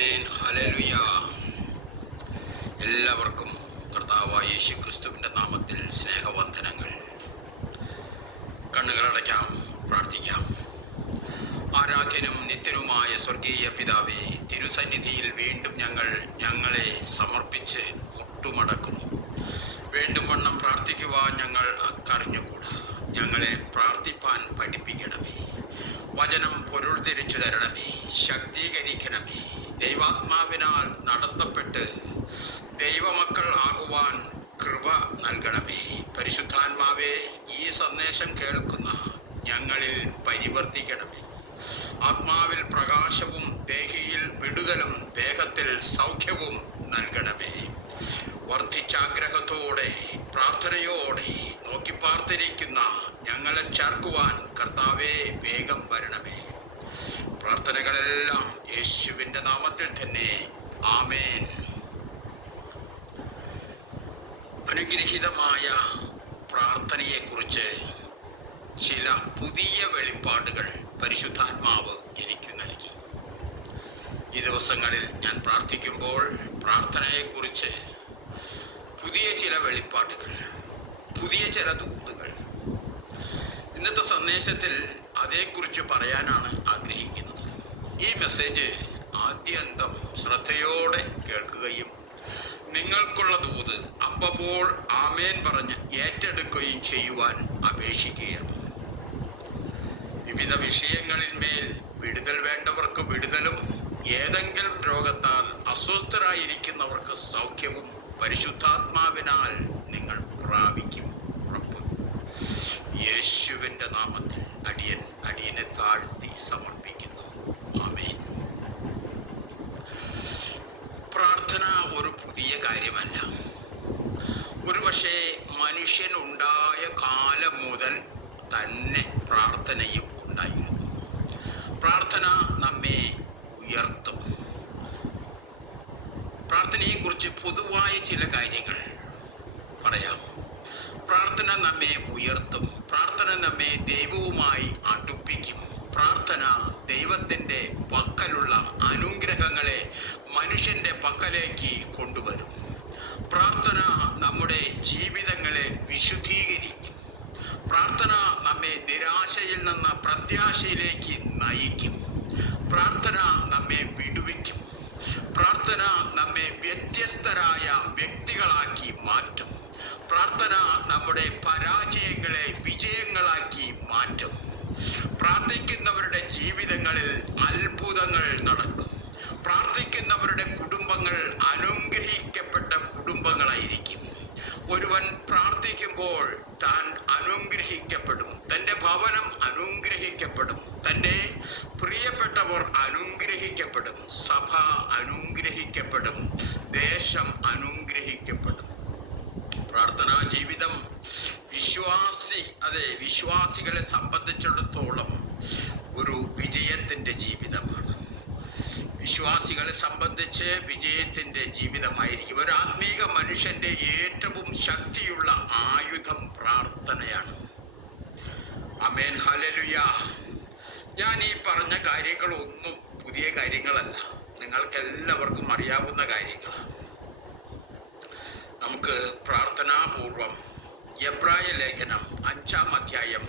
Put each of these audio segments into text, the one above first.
ആമേൻ. Hallelujah. എല്ലാവർക്കും കർത്താവായ യേശു ക്രിസ്തുവിൻ്റെ നാമത്തിൽ സ്നേഹവന്ദനങ്ങൾ. കണ്ണുകളടയ്ക്കാം, പ്രാർത്ഥിക്കാം. ആരാധ്യനും നിത്യനുമായ സ്വർഗീയ പിതാവേ, തിരുസന്നിധിയിൽ വീണ്ടും ഞങ്ങളെ സമർപ്പിച്ച് മുട്ടുമടക്കുന്നു. വീണ്ടും വണ്ണം പ്രാർത്ഥിക്കുവാൻ ഞങ്ങൾ അറിഞ്ഞുകൂടാ. ഞങ്ങളെ പ്രാർത്ഥിപ്പാൻ പഠിപ്പിക്കണമേ. വചനം പൊരുൾ തിരിച്ചു തരണമേ, ശക്തീകരിക്കണമേ. ദൈവാത്മാവിനാൽ നടത്തപ്പെട്ട് ദൈവമക്കൾ ആകുവാൻ കൃപ നൽകണമേ. പരിശുദ്ധാത്മാവേ, ഈ സന്ദേശം കേൾക്കുന്ന ഞങ്ങളിൽ പരിവർത്തിക്കണമേ. ആത്മാവിൽ പ്രകാശവും ദേഹിയിൽ വിടുതലും ദേഹത്തിൽ സൗഖ്യവും നൽകണമേ. വർദ്ധിച്ചാഗ്രഹത്തോടെ പ്രാർത്ഥനയോടെ നോക്കി പാർത്തിരിക്കുന്ന ഞങ്ങളെ ചേർക്കുവാൻ കർത്താവേ വേഗം വരണമേ. പ്രാർത്ഥനകളെല്ലാം യേശുവിൻ്റെ നാമത്തിൽ തന്നെ. ആമേൻ. അനുഗ്രഹീതമായ പ്രാർത്ഥനയെക്കുറിച്ച് ചില പുതിയ വെളിപ്പാടുകൾ പരിശുദ്ധാത്മാവ് എനിക്ക് നൽകി. ഈ ദിവസങ്ങളിൽ ഞാൻ പ്രാർത്ഥിക്കുമ്പോൾ പ്രാർത്ഥനയെക്കുറിച്ച് പുതിയ ചില വെളിപ്പാടുകൾ, പുതിയ ചില ദൂതുകൾ ഇന്നത്തെ സന്ദേശത്തിൽ അതേക്കുറിച്ച് പറയാനാണ് ആഗ്രഹിക്കുന്നത്. ഈ മെസ്സേജ് ആദ്യന്തം ശ്രദ്ധയോടെ കേൾക്കുകയും നിങ്ങൾക്കുള്ള ദൂത് അപ്പോൾ ആമേൻ പറഞ്ഞ് ഏറ്റെടുക്കുകയും ചെയ്യുവാൻ അപേക്ഷിക്കുകയാണ്. വിവിധ വിഷയങ്ങളിന്മേൽ വിടുതൽ വേണ്ടവർക്ക് വിടുതലും ഏതെങ്കിലും രോഗത്താൽ അസ്വസ്ഥരായിരിക്കുന്നവർക്ക് സൗഖ്യവും പരിശുദ്ധാത്മാവിനാൽ നിങ്ങൾ പ്രാപിക്കും. ഉറപ്പ്. യേശുവിൻ്റെ നാമത്തിൽ അടിയനെ താഴ്ത്തി സമർപ്പിക്കുന്നു. ആമേൻ. പ്രാർത്ഥന ഒരു പുതിയ കാര്യമല്ല. ഒരുപക്ഷെ മനുഷ്യനുണ്ടായ കാലം മുതൽ തന്നെ പ്രാർത്ഥനയും ഉണ്ടായിരുന്നു. പ്രാർത്ഥന നമ്മെ ഉയർത്തും. പ്രാർത്ഥനയെക്കുറിച്ച് പൊതുവായ ചില കാര്യങ്ങൾ പറയാം. പ്രാർത്ഥന നമ്മെ ഉയർത്തും. പ്രാർത്ഥന നമ്മെ ദൈവവുമായി അടുപ്പിക്കും. പ്രാർത്ഥന ദൈവത്തിൻ്റെ പക്കലുള്ള അനുഗ്രഹങ്ങളെ മനുഷ്യൻ്റെ പക്കലേക്ക് കൊണ്ടുവരും. പ്രാർത്ഥന നമ്മുടെ ജീവിതങ്ങളെ വിശുദ്ധീകരിക്കും. പ്രാർത്ഥന നമ്മെ നിരാശയിൽ നിന്ന് പ്രത്യാശയിലേക്ക് നയിക്കും. പ്രാർത്ഥന നമ്മെ വിടുവിക്കും. പ്രാർത്ഥന നമ്മെ വ്യത്യസ്തരായ വ്യക്തികളാക്കി മാറ്റും. പ്രാർത്ഥന നമ്മുടെ പരാജയങ്ങളെ വിജയങ്ങളാക്കി മാറ്റും. പ്രാർത്ഥിക്കുന്നവരുടെ ജീവിതങ്ങളിൽ അത്ഭുതങ്ങൾ നടക്കും. പ്രാർത്ഥിക്കുന്നവരുടെ കുടുംബങ്ങൾ അനുഗ്രഹിക്കപ്പെട്ട കുടുംബങ്ങളായിരിക്കും. ഒരുവൻ പ്രാർത്ഥിക്കുമ്പോൾ താൻ അനുഗ്രഹിക്കപ്പെടും. തൻ്റെ ഭവനം അനുഗ്രഹിക്കപ്പെടും. തൻ്റെ പ്രിയപ്പെട്ടവർ അനുഗ്രഹിക്കപ്പെടും. സഭ അനുഗ്രഹിക്കപ്പെടും. ദേശം അനുഗ്രഹിക്കപ്പെടും. പ്രാർത്ഥനാ ജീവിതം വിശ്വാസികളെ സംബന്ധിച്ചിടത്തോളം ഒരു വിജയത്തിൻ്റെ ജീവിതമാണ്. വിശ്വാസികളെ സംബന്ധിച്ച് വിജയത്തിൻ്റെ ജീവിതമായിരിക്കും. ഒരു ആത്മീക മനുഷ്യൻ്റെ ഏറ്റവും ശക്തിയുള്ള ആയുധം പ്രാർത്ഥനയാണ്. ആമേൻ. ഹല്ലേലൂയ. ഞാൻ ഈ പറഞ്ഞ കാര്യങ്ങളൊന്നും പുതിയ കാര്യങ്ങളല്ല, നിങ്ങൾക്കെല്ലാവർക്കും അറിയാവുന്ന കാര്യങ്ങളാണ്. നമുക്ക് പ്രാർത്ഥനാപൂർവം എബ്രായ ലേഖനം 5-ാം അധ്യായം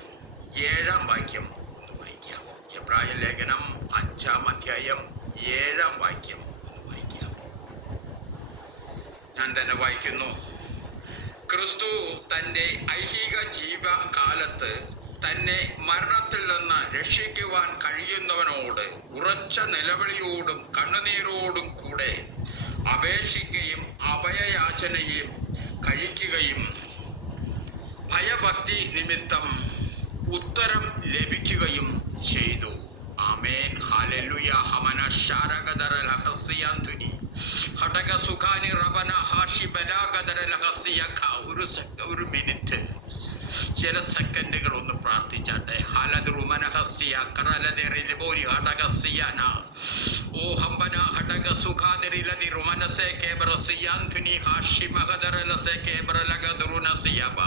7-ാം വാക്യം ഒന്ന് വായിക്കാം. എബ്രായ ലേഖനം 5-ാം അധ്യായം 7-ാം വാക്യം ഒന്ന് വായിക്കാം. ഞാൻ തന്നെ വായിക്കുന്നു. ക്രിസ്തു തൻ്റെ ഐഹിക ജീവകാലത്ത് തന്നെ മരണത്തിൽ നിന്ന് രക്ഷിക്കുവാൻ കഴിയുന്നവനോട് ഉറച്ച നിലവിളിയോടും കണ്ണുനീരോടും കൂടെ അപേക്ഷിക്കുകയും അഭയയാചനയും കഴിക്കുകയും ഭയഭക്തി നിമിത്തം ഉത്തരം ലഭിക്കുകയും ചെയ്തു. ആമേൻ. ഹല്ലേലൂയ. ഹമന ശാരഗദര ലഹസിയാന്തുനി ഹടക സുഖാനി റബന ഹാഷി ബലാഗദര ലഹസിയഖ. ഒരു മിനിറ്റ്, ചില സെക്കൻഡുകൾ ഒന്ന് പ്രാർത്ഥിച്ചാട്ടെ. ഹലദ്രുമനഹസിയ കറലദെറിലിബോരി ഹടകസിയന ഓ ഹംബന ഹടക സുഖാദരിലദി റുമനസേ കേബ്രസിയാന്തുനി ഹാഷി മഹദരലസേ കേബ്രലഗദറുനസിയബ.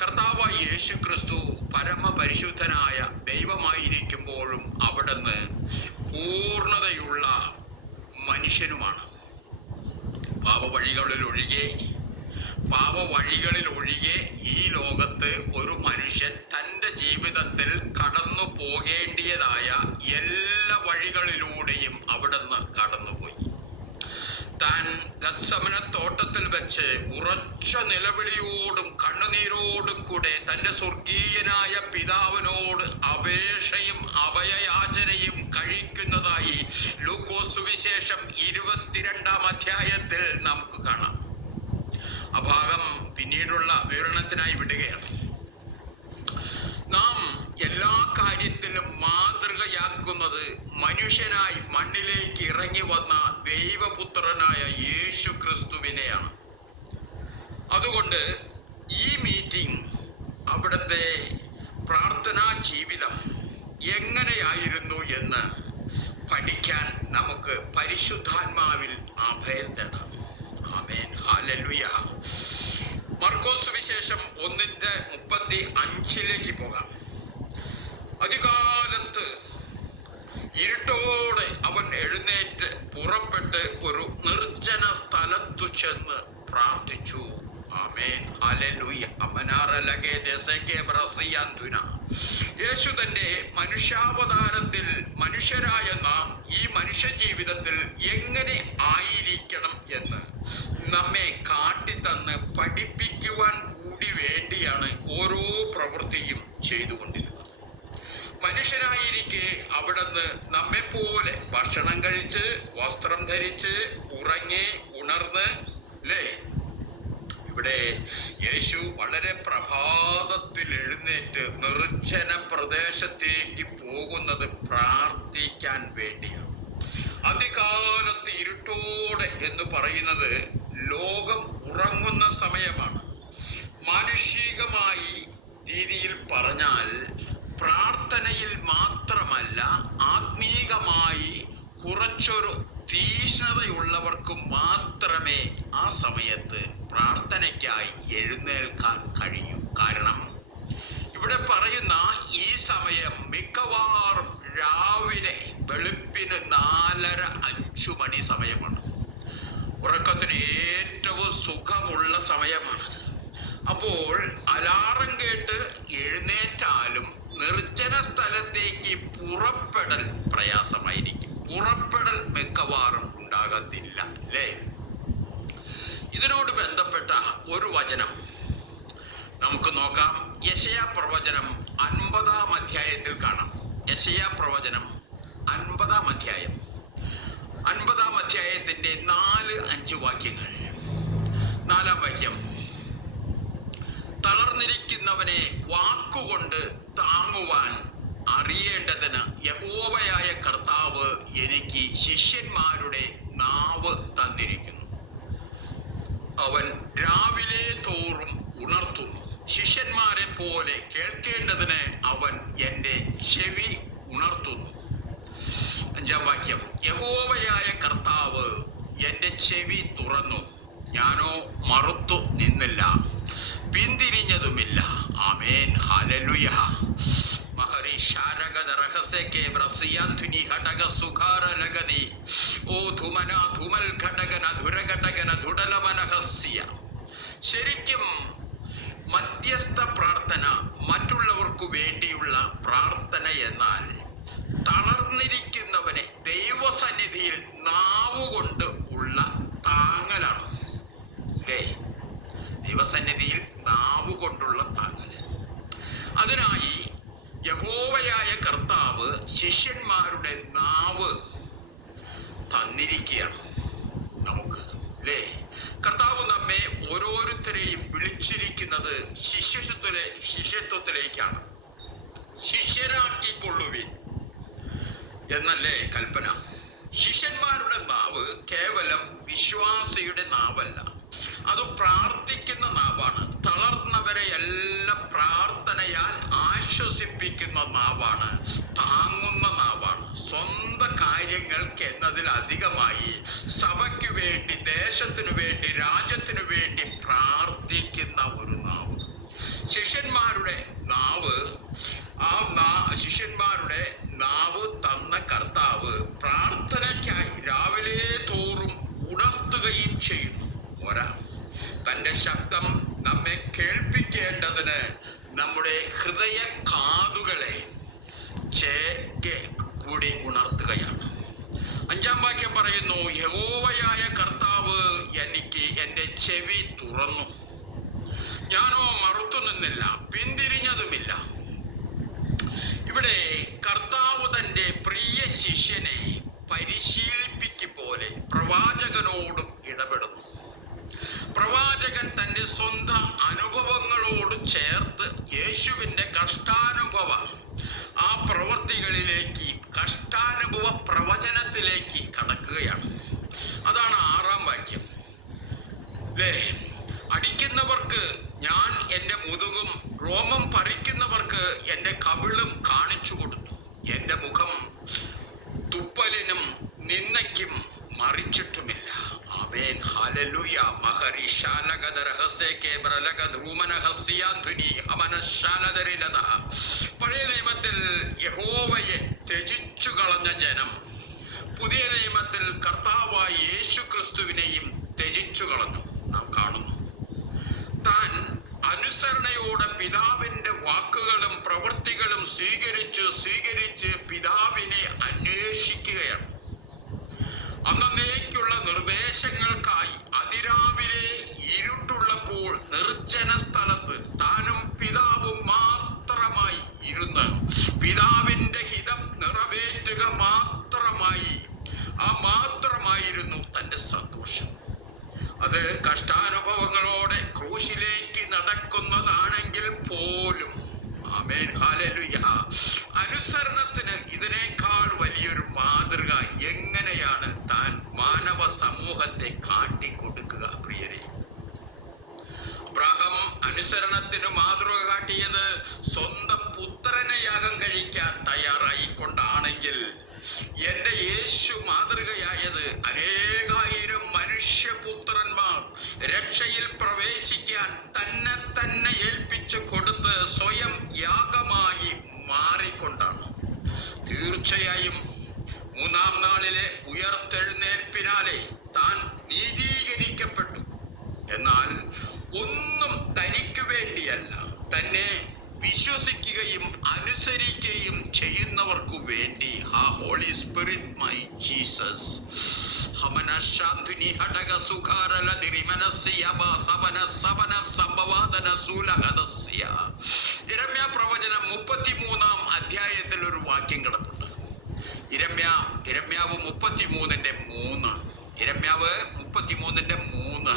കർത്താവായ യേശു ക്രിസ്തു പരമപരിശുദ്ധനായ ദൈവമായിരിക്കുമ്പോഴും അവിടുന്ന് പൂർണ്ണതയുള്ള മനുഷ്യനുമാണ്. പാവവഴികളിൽ ഒഴികെ ഈ ലോകത്ത് ഒരു മനുഷ്യൻ തൻ്റെ ജീവിതത്തിൽ കടന്നു പോകേണ്ടിയതായ എല്ലാ വഴികളിലൂടെയും അവിടുന്ന് കടന്നുപോയി. താൻ ഗത്സമന തോട്ടത്തിൽ വെച്ച് ഉറച്ച നിലവിളിയോടും കണ്ണുനീരോടും കൂടെ തൻ്റെ സ്വർഗീയനായ പിതാവിനോട് അപേക്ഷയും അഭയയാചനയും കഴിക്കുന്നതായി ലൂക്കോസ് സുവിശേഷം 22-ാം അധ്യായത്തിൽ നമുക്ക് കാണാം. ആ ഭാഗം പിന്നീടുള്ള വിവരണത്തിനായി വിടുകയാണ്. നാം എല്ലാ കാര്യത്തിലും മാതൃകയാക്കുന്നത് മനുഷ്യനായി മണ്ണിലേക്ക് ഇറങ്ങി വന്ന ദൈവപുത്രനായ യേശു ക്രിസ്തുവിനെയാണ്. അതുകൊണ്ട് ഈ മീറ്റിംഗ് അവിടുത്തെ പ്രാർത്ഥനാ ജീവിതം എങ്ങനെയായിരുന്നു എന്ന് പഠിക്കാൻ നമുക്ക് പരിശുദ്ധാത്മാവിൽ അഭയം തേടാം. ആമേൻ, ഹല്ലേലൂയ. മർക്കോസ് സുവിശേഷം 1:35 പോകാം. അതികാലത്ത് ഇരുട്ടോടെ അവൻ എഴുന്നേറ്റ് പുറപ്പെട്ട് ഒരു നിർജ്ജന സ്ഥലത്തു ചെന്ന് പ്രാർത്ഥിച്ചു. ആമേൻ, ഹല്ലേലൂയ. യേശു തന്റെ മനുഷ്യാവതാരത്തിൽ മനുഷ്യരായ നാം ഈ മനുഷ്യ ജീവിതത്തിൽ എങ്ങനെ ആയിരിക്കണം എന്ന് നമ്മെ കാട്ടിത്തന്ന് പഠിപ്പിക്കുവാൻ കൂടി വേണ്ടിയാണ് ഓരോ പ്രവൃത്തിയും ചെയ്തുകൊണ്ടിരുന്നത്. മനുഷ്യനായിരിക്കെ അവിടുന്ന് നമ്മെപ്പോലെ ഭക്ഷണം കഴിച്ച് വസ്ത്രം ധരിച്ച് ഉറങ്ങി ഉണർന്ന് അല്ലേ. ഇവിടെ യേശു വളരെ പ്രഭാതത്തിൽ എഴുന്നേറ്റ് നിർജ്ജന പ്രദേശത്തേക്ക് പോകുന്നത് പ്രാർത്ഥിക്കാൻ വേണ്ടിയാണ്. അതികാലത്ത് ഇരുട്ടോടെ എന്ന് പറയുന്നത് ലോകം ഉറങ്ങുന്ന സമയമാണ്. മാനുഷികമായി രീതിയിൽ പറഞ്ഞാൽ പ്രാർത്ഥനയിൽ മാത്രമല്ല, ആത്മീകമായി കുറച്ചൊരു തീഷ്ണതയുള്ളവർക്ക് മാത്രമേ ആ സമയത്ത് പ്രാർത്ഥനയ്ക്കായി എഴുന്നേൽക്കാൻ കഴിയൂ. കാരണം ഇവിടെ പറയുന്ന ഈ സമയം മിക്കവാറും രാവിലെ വെളുപ്പിന് 4:30-5 മണി സമയമാണ്. ഉറക്കത്തിന് ഏറ്റവും സുഖമുള്ള സമയമാണത്. അപ്പോൾ അലാറം കേട്ട് എഴുന്നേറ്റാലും നിർജ്ജന സ്ഥലത്തേക്ക് പുറപ്പെടൽ പ്രയാസമായിരിക്കും. പുറപ്പെടൽ മിക്കവാറും ഉണ്ടാകത്തില്ല അല്ലേ. ഇതിനോട് ബന്ധപ്പെട്ട ഒരു വചനം നമുക്ക് നോക്കാം. യെശയ്യാ പ്രവചനം 50-ാം അധ്യായത്തിൽ കാണാം. യെശയ്യാ പ്രവചനം 50-ാം അധ്യായം 50-ാം അധ്യായത്തിന്റെ 4-5 വാക്യങ്ങൾ. 4-ാം വാക്യം: തളർന്നിരിക്കുന്നവനെ വാക്കുകൊണ്ട് താങ്ങുവാൻ അറിയേണ്ടതിന് യഹോവയായ കർത്താവ് എനിക്ക് ശിഷ്യന്മാരുടെ നാവ് തന്നിരിക്കുന്നു. അവൻ രാവിലെ തോറും ഉണർത്തുന്നു. ശിഷ്യന്മാരെ പോലെ കേൾക്കേണ്ടതിന് അവൻ എൻ്റെ ചെവി ഉണർത്തുന്നു. 5-ാം വാക്യം: യഹോവയായ കർത്താവ് എൻ്റെ ചെവി തുറന്നു, ഞാനോ മറുത്തു നിന്നില്ല, പിന്തിരിഞ്ഞതുമില്ല. ആമേൻ, ഹല്ലേലൂയ. മഹരി ശാരഗദ രഹസ്യകേ ബ്രസിയാന്തുനി ഘടക സുഖാര ലഗതി ഓ ധുമന ധുമൽ ഘടകന ധുരഘടകന ധുടലമനഹസ്യ. ശരിക്കും മധ്യസ്ഥ പ്രാർത്ഥന, മറ്റുള്ളവർക്കു വേണ്ടിയുള്ള പ്രാർത്ഥന എന്നാൽ തളർന്നിരിക്കുന്നവനെ ദൈവസന്നിധിയിൽ നാവുകൊണ്ട് ഉള്ള താങ്ങലാണ് അല്ലേ. ദൈവസന്നിധിയിൽ നാവുകൊണ്ടുള്ള താങ്ങൽ. അതിനായി യഹോവയായ കർത്താവ് ശിഷ്യന്മാരുടെ നാവ് തന്നിരിക്കുകയാണ് നമുക്ക് അല്ലേ. കർത്താവ് നമ്മെ ഓരോരുത്തരെയും വിളിച്ചിരിക്കുന്നത് ശിഷ്യത്വത്തിലേക്കാണ്. ശിഷ്യരാക്കിക്കൊള്ളുവിൻ എന്നല്ലേ കൽപ്പന. ശിഷ്യന്മാരുടെ നാവ് കേവലം വിശ്വാസിയുടെ നാവല്ല, അത് പ്രാർത്ഥിക്കുന്ന നാവാണ്. തളർന്നവരെ എല്ലാം പ്രാർത്ഥനയാൽ ആശ്വസിപ്പിക്കുന്ന നാവാണ്, താങ്ങുന്ന നാവാണ്. സ്വന്തം കാര്യങ്ങൾക്ക് എന്നതിലധികമായി സഭയ്ക്കു വേണ്ടി, ദേശത്തിനു വേണ്ടി, രാജ്യത്തിനു വേണ്ടി പ്രാർത്ഥിക്കുന്ന ഒരു നാവ്. ശിഷ്യന്മാരുടെ നാവ് തന്ന കർത്താവ് പ്രാർത്ഥനയ്ക്കായി രാവിലെ പോരാ. തൻ്റെ ശബ്ദം നമ്മെ കേൾപ്പിക്കേണ്ടതിന് നമ്മുടെ ഹൃദയ കാതുകളെ കൂടി ഉണർത്തുകയാണ്. 5-ാം വാക്യം പറയുന്നു, യഹോവയായ കർത്താവ് എനിക്ക് എൻ്റെ ചെവി തുറന്നു, ഞാനോ മറുത്തു നിന്നില്ല, പിന്തിരിഞ്ഞതുമില്ല. ഇവിടെ കർത്താവ് തൻ്റെ പ്രിയ ശിഷ്യനെ പരിശീലിപ്പിക്കും പോലെ പ്രവാചകനോടും ഇടപെടുന്നു. പ്രവാചകൻ തൻ്റെ സ്വന്തം അനുഭവങ്ങളോട് ചേർത്ത് യേശുവിൻ്റെ കഷ്ടാനുഭവ ആ പ്രവൃത്തികളിലേക്ക്, കഷ്ടാനുഭവ പ്രവചനത്തിലേക്ക് കടക്കുകയാണ്. അതാണ് 6-ാം വാക്യം അല്ലേ? അടിക്കുന്നവർക്ക് ഞാൻ എൻ്റെ മുതുകും, രോമം പറിക്കുന്നവർക്ക് എൻ്റെ കവിളും കാണിച്ചു കൊടുത്തു. എൻ്റെ മുഖം തുപ്പലിനും നിന്ദയ്ക്കും മറിച്ചിട്ടുമില്ല. ആമേൻ, ഹല്ലേലൂയ. പഴയ നിയമത്തിൽ യഹോവയെ ത്യജിച്ചു കളഞ്ഞ ജനം പുതിയ നിയമത്തിൽ കർത്താവായ യേശു ക്രിസ്തുവിനെയും ത്യജിച്ചു കളഞ്ഞു നാം കാണുന്നു. താൻ അനുസരണയോടെ പിതാവിൻ്റെ വാക്കുകളും പ്രവൃത്തികളും സ്വീകരിച്ച് പിതാവിനെ അന്വേഷിക്കുകയാണ്. അന്നേക്കുള്ള നിർദ്ദേശങ്ങൾക്കായി അതിരാവിലെ ഇരുട്ടുള്ളപ്പോൾ നിർജ്ജന സ്ഥലത്ത് താനും പിതാവും മാത്രമായി ഇരുന്ന് പിതാവിൻ്റെ ഹിതം നിറവേറ്റുക മാത്രമായിരുന്നു തൻ്റെ സന്തോഷം. അത് കഷ്ടാനുഭവങ്ങളോടെ ക്രൂശിലേക്ക് നടക്കുന്നതാണെങ്കിൽ പോലും, ആമേൻ, ഹല്ലേലൂയ, അനുസരണത്തിന് ഇതിനേക്കാൾ വലിയൊരു മാതൃക എങ്ങനെയാണ് താൻ മാനവ സമൂഹത്തെ കാട്ടിക്കൊടുക്കുക? പ്രിയരെ, അബ്രാഹാം അനുസരണത്തിന് മാതൃക കാട്ടിയത് സ്വന്തം പുത്രനെ യാഗം കഴിക്കാൻ തയ്യാറായിക്കൊണ്ടാണെങ്കിൽ, എൻ്റെ യേശു മാതൃകയായത് അനേകായിരം മനുഷ്യപുത്രന്മാർ രക്ഷയിൽ പ്രവേശിക്കാൻ തന്നെ ഏൽപ്പിച്ചു കൊടുത്ത് സ്വയം യാഗമായി മാറിക്കൊണ്ടാണ്. തീർച്ചയായും 3-ാം നാളിലെ ഉയർത്തെഴുന്നേൽപ്പിനാലെ താൻ നീതീകരിക്കപ്പെട്ടു. എന്നാൽ ഒന്നും തനിക്ക് വേണ്ടിയല്ല, തന്നെ വിശ്വസിക്കുകയും അനുസരിക്കുകയും ചെയ്യുന്നവർക്കു വേണ്ടി. ആ ഹോളി സ്പിരിറ്റ് മൈ ജീസസ്. യിരെമ്യാ പ്രവചനം 33-ാം അധ്യായത്തിൽ ഒരു വാക്യം കിടപ്പുണ്ട്. യിരെമ്യാവ് 33:3. യിരെമ്യാവ് 33:3.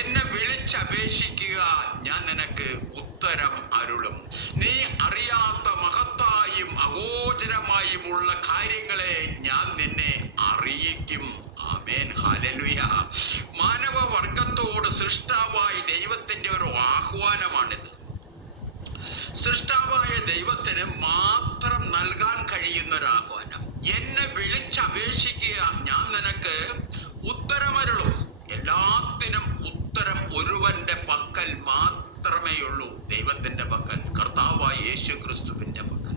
എന്നെ വിളിച്ചപേക്ഷിക്കുക, ഞാൻ നിനക്ക് ഉത്തരം അരുളും. നീ അറിയാത്ത മഹത്തായും അഗോചരമായുമുള്ള കാര്യങ്ങളെ ഞാൻ നിന്നെ അറിയിക്കും. ആമേൻ, ഹല്ലേലൂയ. മാനവവർഗത്തോട് സൃഷ്ടാവായ ദൈവത്തിൻ്റെ ഒരു ആഹ്വാനമാണിത്. സൃഷ്ടാവായ ദൈവത്തിന് മാത്രം നൽകാൻ കഴിയുന്നൊരാഹ്വാനം. എന്നെ വിളിച്ചപേക്ഷിക്കുക, ഞാൻ നിനക്ക് ഉത്തരമരുളും. എല്ലാത്തിനും ഉത്തരം ഒരുവന്റെ പക്കൽ മാത്രമേ ഉള്ളൂ, ദൈവത്തിന്റെ പക്കൽ, കർത്താവായ യേശു ക്രിസ്തുവിന്റെ പക്കൽ.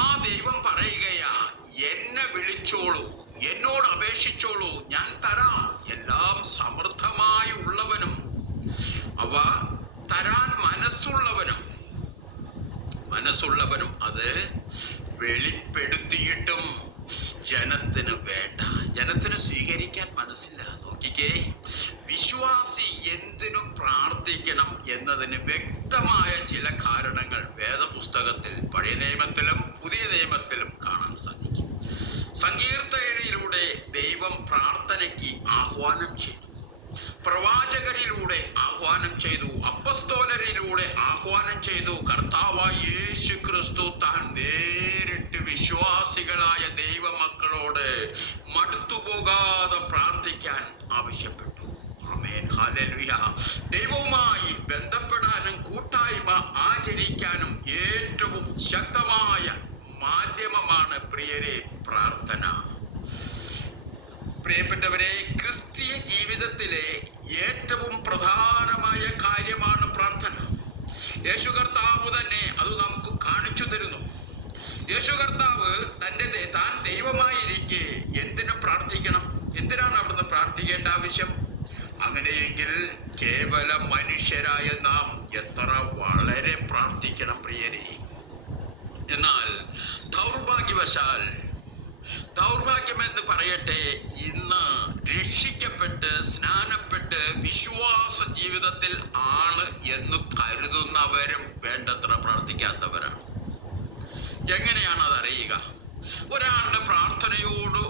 ആ ദൈവം പറയുകയാ, എന്നെ വിളിച്ചോളൂ, എന്നോട് അപേക്ഷിച്ചോളൂ, ഞാൻ തരാം. എല്ലാം സമൃദ്ധമായി ഉള്ളവനും അവ തരാൻ മനസ്സുള്ളവനും അത് വെളിപ്പെടുത്തിയിട്ടും ജനത്തിന് വേണ്ട, ജനത്തിന് സ്വീകരിക്കാൻ മനസ്സില്ല. നോക്കിക്കേ, വിശ്വാസി എന്തിനു പ്രാർത്ഥിക്കണം എന്നതിന് വ്യക്തമായ ചില കാരണങ്ങൾ വേദപുസ്തകത്തിൽ, പഴയ നിയമത്തിലും പുതിയ നിയമത്തിലും കാണാൻ സാധിക്കും. സങ്കീർത്തനയിലൂടെ ദൈവം പ്രാർത്ഥനയ്ക്ക് ആഹ്വാനം ചെയ്തു, പ്രവാചകരിലൂടെ ആഹ്വാനം ചെയ്തു, അപ്പസ്തോലരിലൂടെ ആഹ്വാനം ചെയ്തു. കർത്താവായ യേശു ക്രിസ്തു താൻ നേരിട്ട് വിശ്വാസികളായ ദൈവമക്കളോട് മടുത്തുപോകാതെ പ്രാർത്ഥിക്കാൻ ആവശ്യപ്പെട്ടു. ആമേൻ, ഹല്ലേലൂയ. ദൈവവുമായി ബന്ധപ്പെടാനും കൂട്ടായ്മ ആചരിക്കാനും ഏറ്റവും ശക്തമായ മാധ്യമമാണ് പ്രിയരെ പ്രാർത്ഥന. പ്രിയപ്പെട്ടവരെ, ക്രിസ്തീയ ജീവിതത്തിലെ ഏറ്റവും പ്രധാനമായ കാര്യമാണ് പ്രാർത്ഥന. യേശു കർത്താവ് തന്നെ അത് നമുക്ക് കാണിച്ചു തരുന്നു. യേശു കർത്താവ് താൻ ദൈവമായിരിക്കെ എന്തിനു പ്രാർത്ഥിക്കണം? എന്തിനാണ് അവിടുന്ന് പ്രാർത്ഥിക്കേണ്ട ആവശ്യം? അങ്ങനെയെങ്കിൽ കേവല മനുഷ്യരായ നാം എത്ര വളരെ പ്രാർത്ഥിക്കണം പ്രിയരെ. എന്നാൽ ദൗർഭാഗ്യമെന്ന് പറയട്ടെ, ഇന്ന് രക്ഷിക്കപ്പെട്ട് സ്നാനപ്പെട്ട് വിശ്വാസ ജീവിതത്തിൽ ആണ് എന്ന് കരുതുന്നവരും വേണ്ടത്ര പ്രാർത്ഥിക്കാത്തവരാണ്. എങ്ങനെയാണ് അതറിയുക? ഒരാളുടെ പ്രാർത്ഥനയോടുള്ള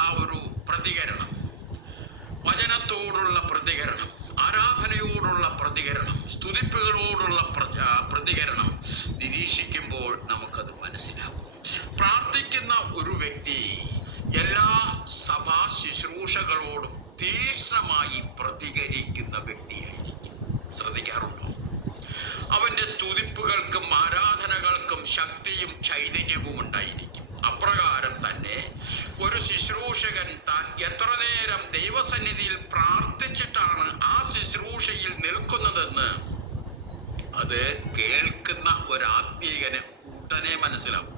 ആ ഒരു പ്രതികരണം, വചനത്തോടുള്ള പ്രതികരണം, ആരാധനയോടുള്ള പ്രതികരണം, സ്തുതിപ്പുകളോടുള്ള പ്രതികരണം നിരീക്ഷിക്കുമ്പോൾ നമുക്കത് മനസ്സിലാവും. പ്രാർത്ഥിക്കുന്ന ഒരു വ്യക്തി എല്ലാ സഭാ ശുശ്രൂഷകളോടും തീക്ഷ്ണമായി പ്രതികരിക്കുന്ന വ്യക്തിയായിരിക്കും. ശ്രദ്ധിക്കാറുണ്ടോ? അവന്റെ സ്തുതിപ്പുകൾക്കും ആരാധനകൾക്കും ശക്തിയും ചൈതന്യവും ഉണ്ടായിരിക്കും. അപ്രകാരം തന്നെ ഒരു ശുശ്രൂഷകൻ താൻ എത്ര നേരം ദൈവസന്നിധിയിൽ പ്രാർത്ഥിച്ചിട്ടാണ് ആ ശുശ്രൂഷയിൽ നിൽക്കുന്നതെന്ന് അത് കേൾക്കുന്ന ഒരു ആത്മീയന് ഉടനെ മനസ്സിലാവും.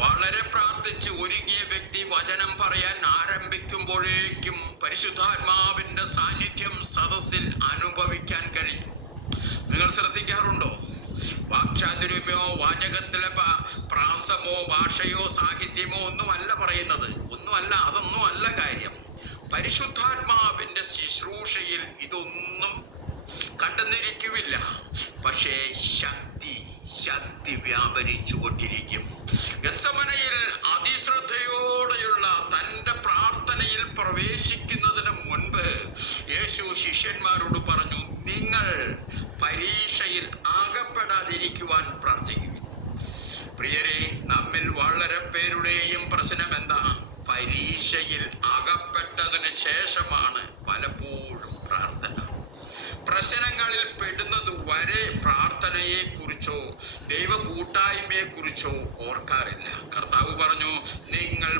വളരെ പ്രാർത്ഥിച്ച് ഒരുങ്ങിയ വ്യക്തി വചനം പറയാൻ ആരംഭിക്കുമ്പോഴേക്കും പരിശുദ്ധാത്മാവിന്റെ സാന്നിധ്യം സദസ്സിൽ അനുഭവിക്കാൻ കഴിയും. നിങ്ങൾ ശ്രദ്ധിക്കാറുണ്ടോ? വാക്ചാതുര്യമോ വാചകത്തിലെ പ്രാസമോ ഭാഷയോ സാഹിത്യമോ ഒന്നുമല്ല പറയുന്നത്, അതൊന്നുമല്ല കാര്യം. പരിശുദ്ധാത്മാവിന്റെ ശുശ്രൂഷയിൽ ഇതൊന്നും കണ്ടെന്നിരിക്കുമില്ല. പക്ഷേ ശക്തി വ്യാപരിച്ചു കൊണ്ടിരിക്കും. ഗെത്സമനയിൽ അതിശ്രദ്ധയോടെയുള്ള തന്റെ പ്രാർത്ഥനയിൽ പ്രവേശിക്കുന്നതിന് മുൻപ് യേശു ശിഷ്യന്മാരോട് പറഞ്ഞു, നിങ്ങൾ പരീക്ഷയിൽ അകപ്പെടാതിരിക്കുവാൻ പ്രാർത്ഥിക്കുക. പ്രിയരെ, നമ്മിൽ വളരെ പേരുടെയും പ്രശ്നം എന്താ? പരീക്ഷയിൽ അകപ്പെട്ടതിന് ശേഷമാണ് പലപ്പോഴും പ്രാർത്ഥന. പ്രശ്നങ്ങളിൽ പെടുന്നത് വരെ പ്രാർത്ഥനയെ കുറിച്ചോ ദൈവ കൂട്ടായ്മയെ കുറിച്ചോ ഓർക്കാറില്ല. കർത്താവ് പറഞ്ഞു, നിങ്ങൾ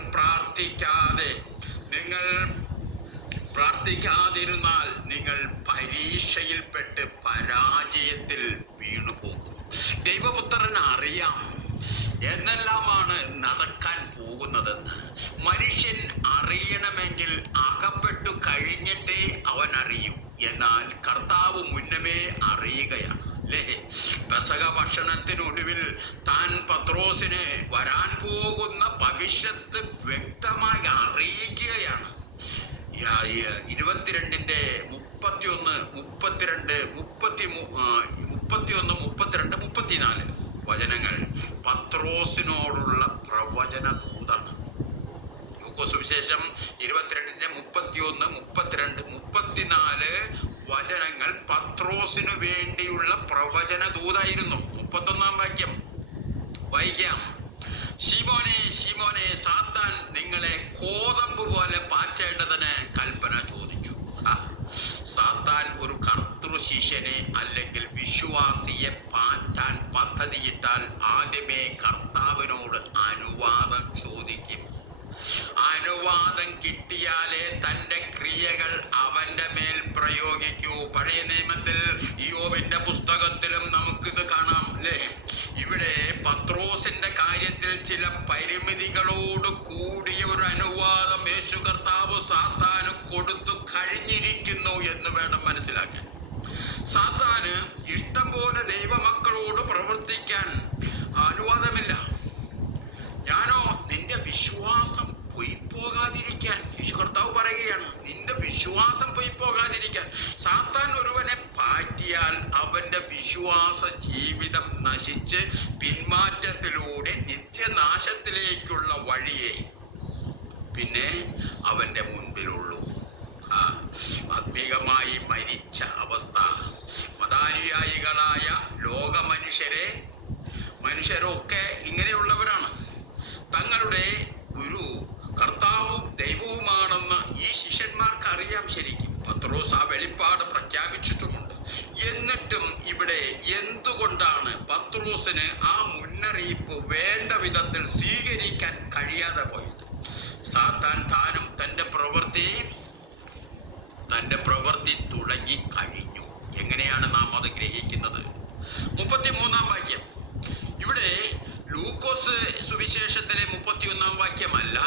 പ്രാർത്ഥിക്കാതിരുന്നാൽ നിങ്ങൾ പരീക്ഷയിൽപ്പെട്ട് പരാജയത്തിൽ വീണുപോകും. ദൈവപുത്രന് അറിയാം എന്നെല്ലാമാണ് നടക്കാൻ പോകുന്നതെന്ന്. മനുഷ്യൻ അറിയണമെങ്കിൽ അകപ്പെട്ടു കഴിഞ്ഞിട്ടേ അവൻ അറിയൂ. എന്നാൽ കർത്താവ് മുന്നമേ അറിയുകയാണ് അല്ലേ? പെസഹ ഭക്ഷണത്തിനൊടുവിൽ താൻ പത്രോസിനെ വരാൻ പോകുന്ന ഭവിഷ്യത്ത് വ്യക്തമായി അറിയിക്കുകയാണ്. 22 31 32 31 32 34 വചനങ്ങൾ പത്രോസിനോടുള്ള പ്രവചന ദൂതാണ്. സുവിശേഷം 22 31 32 34 വചനങ്ങൾ പത്രോസിനു വേണ്ടിയുള്ള പ്രവചന ദൂതായിരുന്നു. 31 വാക്യം വായിക്കാം. ശിമോനെ ശിമോനെ, സാത്താൻ നിങ്ങളെ കോതമ്പ് പോലെ പാറ്റേണ്ടതിന് കൽപ്പന ചോദിച്ചു. സാത്താൻ ഒരു കർത്തൃ ശിഷ്യനെ അല്ലെങ്കിൽ വിശ്വാസിയെ പാറ്റാൻ പദ്ധതിയിട്ടാൽ ആദ്യമേ കർത്താവിനോട് അനുവാദം ചോദിക്കും. അനുവാദം കിട്ടിയാലേ തന്റെ ക്രിയകൾ അവന്റെ മേൽ പ്രയോഗിക്കൂ. പഴയ നിയമത്തിൽ യോബിന്റെ പുസ്തകത്തിലും നമുക്കിത് കാണാം അല്ലേ? ഇവിടെ പത്രോസിന്റെ കാര്യത്തിൽ ചില പരിമിതികളോട് കൂടിയ ഒരു അനുവാദം യേശു കർത്താവ് സാത്താന് കൊടുത്തു കഴിഞ്ഞിരിക്കുന്നു എന്ന് വേണം മനസ്സിലാക്കാൻ. സാത്താന് ഇഷ്ടം പോലെ ദൈവമക്കളോട് പ്രവർത്തിക്കാൻ അനുവാദമില്ല. ഞാനോ നിന്റെ വിശ്വാസം പൊയ്പോകാതിരിക്കാൻ, യേശു കർത്താവ് പറയുകയാണ്, നിന്റെ വിശ്വാസം പൊയ്പോകാതിരിക്കാൻ. സാത്താൻ ഒരുവനെ പാറ്റിയാൽ അവന്റെ വിശ്വാസ ജീവിതം നശിച്ച് പിന്മാറ്റത്തിലൂടെ നിത്യനാശത്തിലേക്കുള്ള വഴിയെ പിന്നെ അവന്റെ മുൻപിലുള്ളൂ. ആത്മീകമായി മരിച്ച അവസ്ഥ. മതാനുയായികളായ ലോക മനുഷ്യരൊക്കെ ഇങ്ങനെയുള്ളവരാണ്. തങ്ങളുടെ ഗുരു കർത്താവും ദൈവവുമാണെന്ന് ഈ ശിഷ്യന്മാർക്ക് അറിയാം. ശരിക്കും പത്രോസ് ആ വെളിപ്പാട് പ്രഖ്യാപിച്ചിട്ടുമുണ്ട്. എന്നിട്ടും ഇവിടെ എന്തുകൊണ്ടാണ് പത്രോസിന് ആ മുന്നറിയിപ്പ് വേണ്ട വിധത്തിൽ സ്വീകരിക്കാൻ കഴിയാതെ പോയത്? സാത്താൻ താനും തന്റെ പ്രവൃത്തി തുടങ്ങി കഴിഞ്ഞു. എങ്ങനെയാണ് നാം അത് ഗ്രഹിക്കുന്നത്? 33 വാക്യം. ഇവിടെ ലൂക്കോസ് സുവിശേഷത്തിലെ 31 വാക്യമല്ല,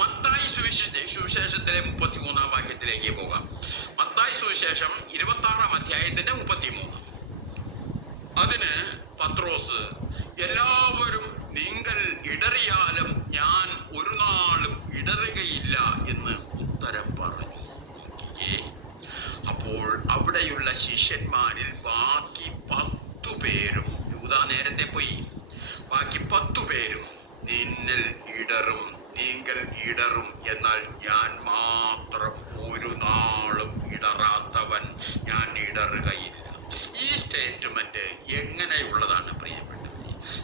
മത്തായി സുവിശേഷത്തിലെ 33 വാക്യത്തിലേക്ക് പോകാം. മത്തായി സുവിശേഷം 26-33. അതിന് പത്രോസ്, എല്ലാവരും നിങ്ങൾ ഇടറിയാലും ഞാൻ ഒരു നാളും ഇടറുകയില്ല എന്ന് ഉത്തരം പറഞ്ഞു. അപ്പോൾ അവിടെയുള്ള ശിഷ്യന്മാരിൽ ബാക്കി 10 പേരും, യൂദാ നേരത്തെ പോയി, ബാക്കി 10 പേരും നിങ്ങൾ ഇടറും, എന്നാൽ ഞാൻ മാത്രം ഒരു നാളും ഇടറാത്തവൻ, ഞാൻ ഇടറുകയില്ല. ഈ സ്റ്റേറ്റ്മെന്റ് എങ്ങനെയുള്ളതാണ് പ്രിയപ്പെട്ടവരെ?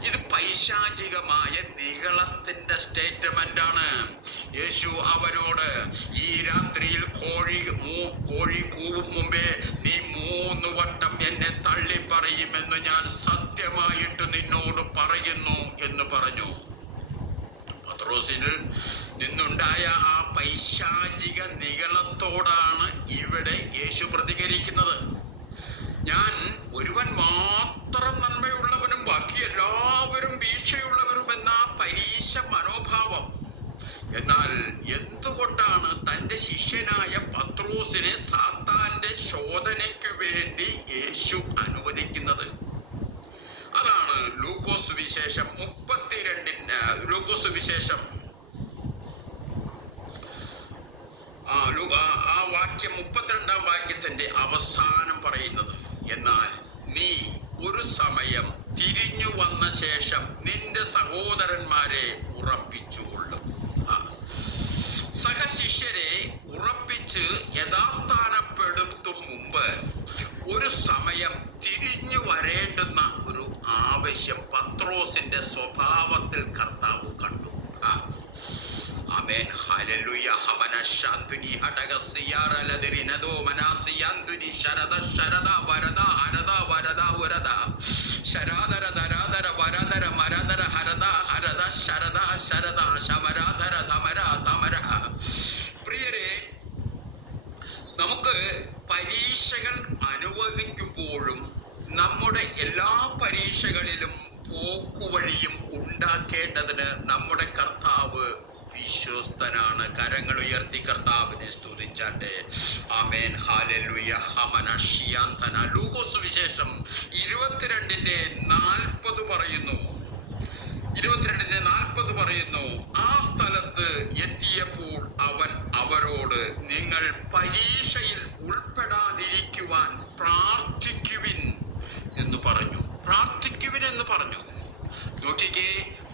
ഇത് പൈശാചികമായ നിഗളത്തിന്റെ സ്റ്റേറ്റ്മെന്റ് ആണ്. യേശു അവനോട്, ഈ രാത്രിയിൽ കോഴി കൂവും മുമ്പേ നീ 3 വട്ടം എന്നെ തള്ളി പറയുമെന്ന് ഞാൻ സത്യമായിട്ട് നിന്നോട് പറയുന്നു എന്ന് പറഞ്ഞു. പത്രോസിന് നിന്നുണ്ടായ ആ പൈശാചിക നിഗളത്തോടാണ് ഇവിടെ യേശു പ്രതികരിക്കുന്നത്. ഞാൻ ഒരുവൻ മാത്രം നന്മയുള്ളവനും ബാക്കി എല്ലാവരും വീഴ്ചയുള്ളവരുമെന്ന പരീശ മനോഭാവം. എന്നാൽ എന്തുകൊണ്ടാണ് തൻ്റെ ശിഷ്യനായ പത്രോസിനെ സാത്താന്റെ ശോധനയ്ക്കു വേണ്ടി യേശു അനുവദിക്കുന്നത്? അതാണ് ലൂക്കോസ് സുവിശേഷം 32 ആ വാക്യം 32-ാം വാക്യത്തിന്റെ അവസാനം പറയുന്നത്, എന്നാൽ നീ ഒരു സമയം തിരിഞ്ഞു വന്ന ശേഷം നിന്റെ സഹോദരന്മാരെ ഉറപ്പിച്ചുകൊള്ളും. സഹശിഷ്യരെ ഉറപ്പിച്ച് യഥാസ്ഥാനപ്പെടുത്തും മുമ്പ് ഒരു സമയം തിരിഞ്ഞു വരേണ്ടുന്ന ഒരു ആവശ്യം പത്രോസിന്റെ സ്വഭാവത്തിൽ കർത്താവ് കണ്ടു. ആമേൻ, ഹല്ലേലൂയ. ഹമനശാന്തുനി ഹടകസിയാറ ലദരിനദോ മനാസിയാന്തുനി ശരദ ശരദ വരദ ഹരദ വരദ ഉരദ ശരാദര ദരാദര വരദര മരദര ഹരദ ഹരദ ശരദ ശരദ ശമരാധര ധമര ധമര. പ്രിയരെ, നമുക്ക് പരീക്ഷകൾ അനുവദിക്കുമ്പോഴും നമ്മുടെ എല്ലാ പരീക്ഷകളിലും പോക്കുവഴിയും ഉണ്ടാക്കേണ്ടതിന് നമ്മുടെ കർത്താവ് വിശ്വസ്തനാണ്. കരങ്ങൾ ഉയർത്തി കർത്താവിനെ സ്തുതിച്ചാട്ടെ. ആമേൻ, ഹല്ലേലൂയ. ഹമനശിയാന്തന. ലൂക്കോസ് സുവിശേഷം 22:40 പറയുന്നു. 22:40 പറയുന്നു, ആ സ്ഥലത്ത് എത്തിയപ്പോൾ അവൻ അവരോട്, നിങ്ങൾ പരീക്ഷയിൽ ഉൾപ്പെടാതിരിക്കുവാൻ പ്രാർത്ഥിക്കുവിൻ എന്ന് പറഞ്ഞു. പ്രാർത്ഥിക്കുവിൻ എന്ന് പറഞ്ഞു. നോക്കിക്കേ,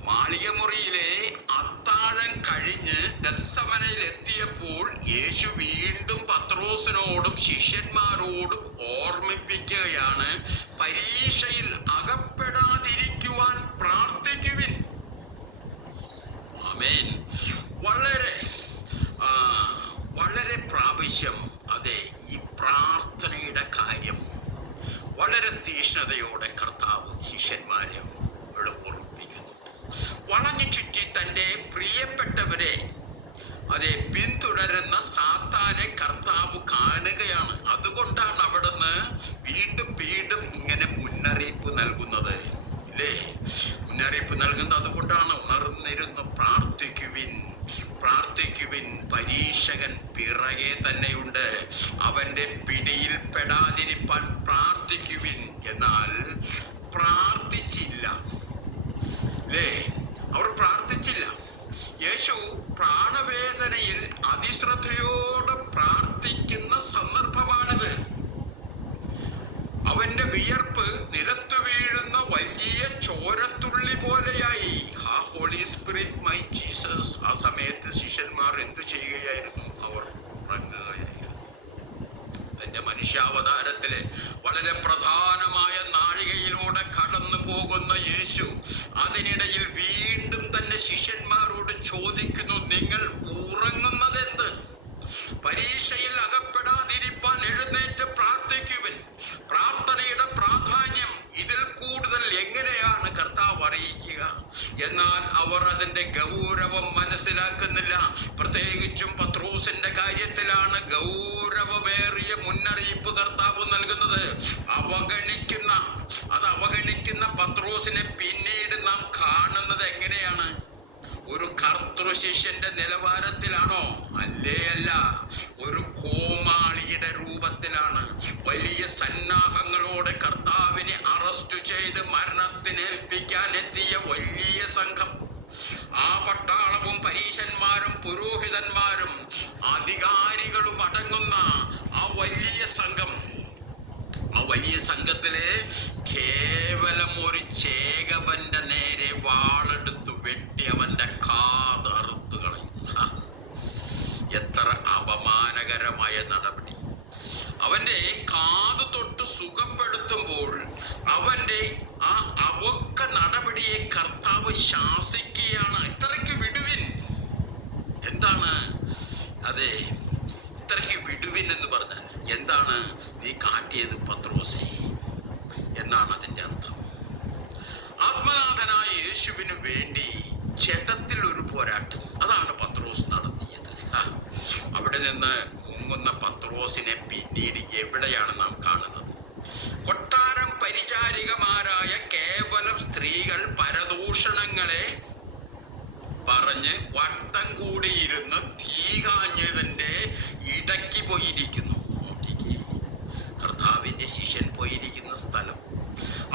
മാളികമുറിയിലെ അത്താഴം കഴിഞ്ഞ് ഗത്സമനയിൽ എത്തിയപ്പോൾ യേശു വീണ്ടും പത്രോസിനോടും ശിഷ്യന്മാരോടും ഓർമ്മിപ്പിക്കുകയാണ്, പരീക്ഷയിൽ അകപ്പെടാതിരിക്കുവാൻ പ്രാർത്ഥിക്കുവിൻ. ആമേൻ. വളരെ പ്രാവശ്യം അതെ, ഈ പ്രാർത്ഥനയുടെ കാര്യം വളരെ തീക്ഷ്ണതയോടെ കർത്താവ് ശിഷ്യന്മാരെ ഓർമ്മിപ്പിക്കുന്നു. വളഞ്ഞു ചുറ്റി തൻ്റെ പ്രിയപ്പെട്ടവരെ അതെ പിന്തുടരുന്ന സാത്താനെ കർത്താവ് കാണുകയാണ്. അതുകൊണ്ടാണ് അവിടുന്ന് വീണ്ടും വീണ്ടും ഇങ്ങനെ മുന്നറിയിപ്പ് നൽകുന്നത്, ഇല്ലേ? മുന്നറിയിപ്പ് നൽകുന്നത് അതുകൊണ്ടാണ്. ഉണർന്നിരുന്ന് പ്രാർത്ഥിക്കുവിൻ, പ്രാർത്ഥിക്കുവിൻ, പരീക്ഷകൻ പിറകെ തന്നെയുണ്ട്, അവന്റെ പിടിയിൽ പെടാതിരിപ്പാൻ പ്രാർത്ഥിക്കുവിൻ. എന്നാൽ പ്രാർത്ഥിച്ചില്ല, അല്ലേ? അവർ പ്രാർത്ഥിച്ചില്ല. യേശു പ്രാണവേദനയിൽ അതിശ്രദ്ധയോടെ പ്രാർത്ഥിക്കുന്ന സന്ദർഭമാണിത്. അവന്റെ വിയർപ്പ് നിലത്തു വീഴുന്ന വലിയ ചോരത്തുള്ളി പോലെയായി. ആ ഹോളി സ്പിരിറ്റ് മൈ ജീസസ്. ആ സമയത്ത് ശിഷ്യന്മാർ എന്തു ചെയ്യുകയായിരുന്നു? അവർ ഉറങ്ങുകയായിരുന്നു. തന്റെ മനുഷ്യാവതാരത്തിലെ വളരെ പ്രധാനമായ നാഴികയിലൂടെ കടന്നു പോകുന്ന യേശു അതിനിടയിൽ വീണ്ടും തന്നെ ശിഷ്യന്മാരോട് ചോദിക്കുന്നു, നിങ്ങൾ ഉറങ്ങുന്നതെന്ത്? പരീക്ഷയിൽ അകപ്പെടാതിരിപ്പാൻ എഴുന്നേറ്റ് പ്രാർത്ഥിക്കുവിൻ. പ്രാർത്ഥനയുടെ പ്രാധാന്യം ഇതിൽ കൂടുതൽ എങ്ങനെയാണ് കർത്താവ് അറിയിക്കുക? എന്നാൽ അവർ അതിന്റെ ഗൗരവം മനസ്സിലാക്കുന്നില്ല. പ്രത്യേകിച്ചും പത്രോസിന്റെ കാര്യത്തിലാണ് ഗൗരവമേറിയ മുന്നറിയിപ്പ് കർത്താവ് നൽകുന്നത്. അവഗണിക്കുന്ന പത്രോസിനെ പിന്നീട് നാം കാണുന്നത് എങ്ങനെയാണ്? ഒരു കർത്തൃ ശിഷ്യന്റെ നിലവാരത്തിലാണോ? അല്ലേ അല്ല, ഒരു കോമാളിയുടെ രൂപത്തിലാണ്. വലിയ സന്നാഹങ്ങളോടെ കർത്താവിനെ അറസ്റ്റ് ചെയ്ത് മരണത്തിനേൽപ്പിക്കാൻ എത്തിയ വലിയ സംഘം. ആ പട്ടാളവും പരീശന്മാരും പുരോഹിതന്മാരും അധികാരികളും അടങ്ങുന്ന ആ വലിയ സംഘം, ആ വലിയ സംഘത്തിലെ കേവലം ഒരു ചേകവന്റെ നേരെ വാളെടുത്ത് വെട്ടി അവന്റെ കാത് അറുത്തു കളയും. എത്ര അപമാനകരമായ നടപടി! അവന്റെ കാത് തൊട്ട് സുഖപ്പെടുത്തുമ്പോൾ അവന്റെ ആ അവക്ക നടപടിയെ കർത്താവ് ശാസിക്കുകയാണ്. ഇത്രയ്ക്ക് വിടുവിൻ. എന്താണ് അതെ, ഇത്രയ്ക്ക് വിടുവിൻ എന്ന് പറഞ്ഞാൽ എന്താണ്? നീ കാട്ടിയത് പത്രോസേ എന്നാണ് അതിൻ്റെ അർത്ഥം. ആത്മനാഥനായ യേശുവിന് വേണ്ടി ജഡത്തിൽ ഒരു പോരാട്ടം, അതാണ് പത്രോസ് നടത്തിയത്. അവിടെ നിന്ന് മുങ്ങുന്ന പത്രോസിനെ പിന്നീട് എവിടെയാണ് നാം കാണുന്നത്? കൊട്ടാരം പരിചാരികമാരായ കേവലം സ്ത്രീകൾ പരദൂഷണങ്ങളെ പറഞ്ഞ് വട്ടം കൂടിയിരുന്ന് തീ കാഞ്ഞതിൻ്റെ ഇടയ്ക്ക് പോയിരിക്കുന്നു. കർത്താവിൻ്റെ ശിഷ്യൻ പോയിരിക്കുന്ന സ്ഥലം.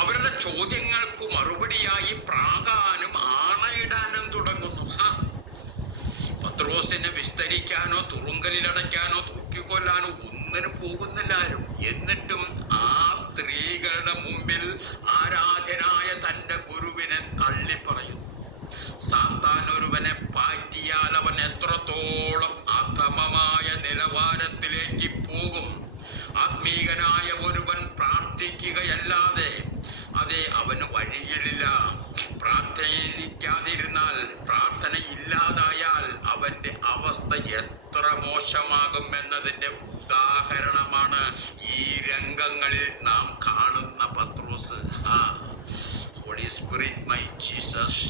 അവരുടെ ചോദ്യങ്ങൾക്ക് മറുപടിയായി പ്രാകാനും ആണയിടാനും തുടങ്ങുന്നു. പത്രോസിനെ വിസ്തരിക്കാനോ തുറുങ്കലിലടയ്ക്കാനോ തൂക്കിക്കൊല്ലാനോ ഒന്നിനും പോകുന്നില്ല ആരും. എന്നിട്ടും ആ സ്ത്രീകളുടെ മുമ്പിൽ ആരാധ്യനായ തൻ്റെ ഗുരുവിനെ തള്ളിപ്പറയുന്നു. സാത്താൻ ഒരുവനെ പാറ്റിയാൽ അവൻ എത്രത്തോളം അധമമായ നിലവാരത്തിലേക്ക് പോകും. ആത്മീകനായ ഒരുവൻ പ്രാർത്ഥിക്കുകയല്ലാതെ അവന് വഴിയില്ല. പ്രാർത്ഥനയില്ലാതിരുന്നാൽ, പ്രാർത്ഥന ഇല്ലാതായാൽ അവന്റെ അവസ്ഥ എത്ര മോശമാകും എന്നതിൻ്റെ ഉദാഹരണമാണ് ഈ രംഗങ്ങളിൽ നാം കാണുന്ന Pathros. Holy Spirit my Jesus.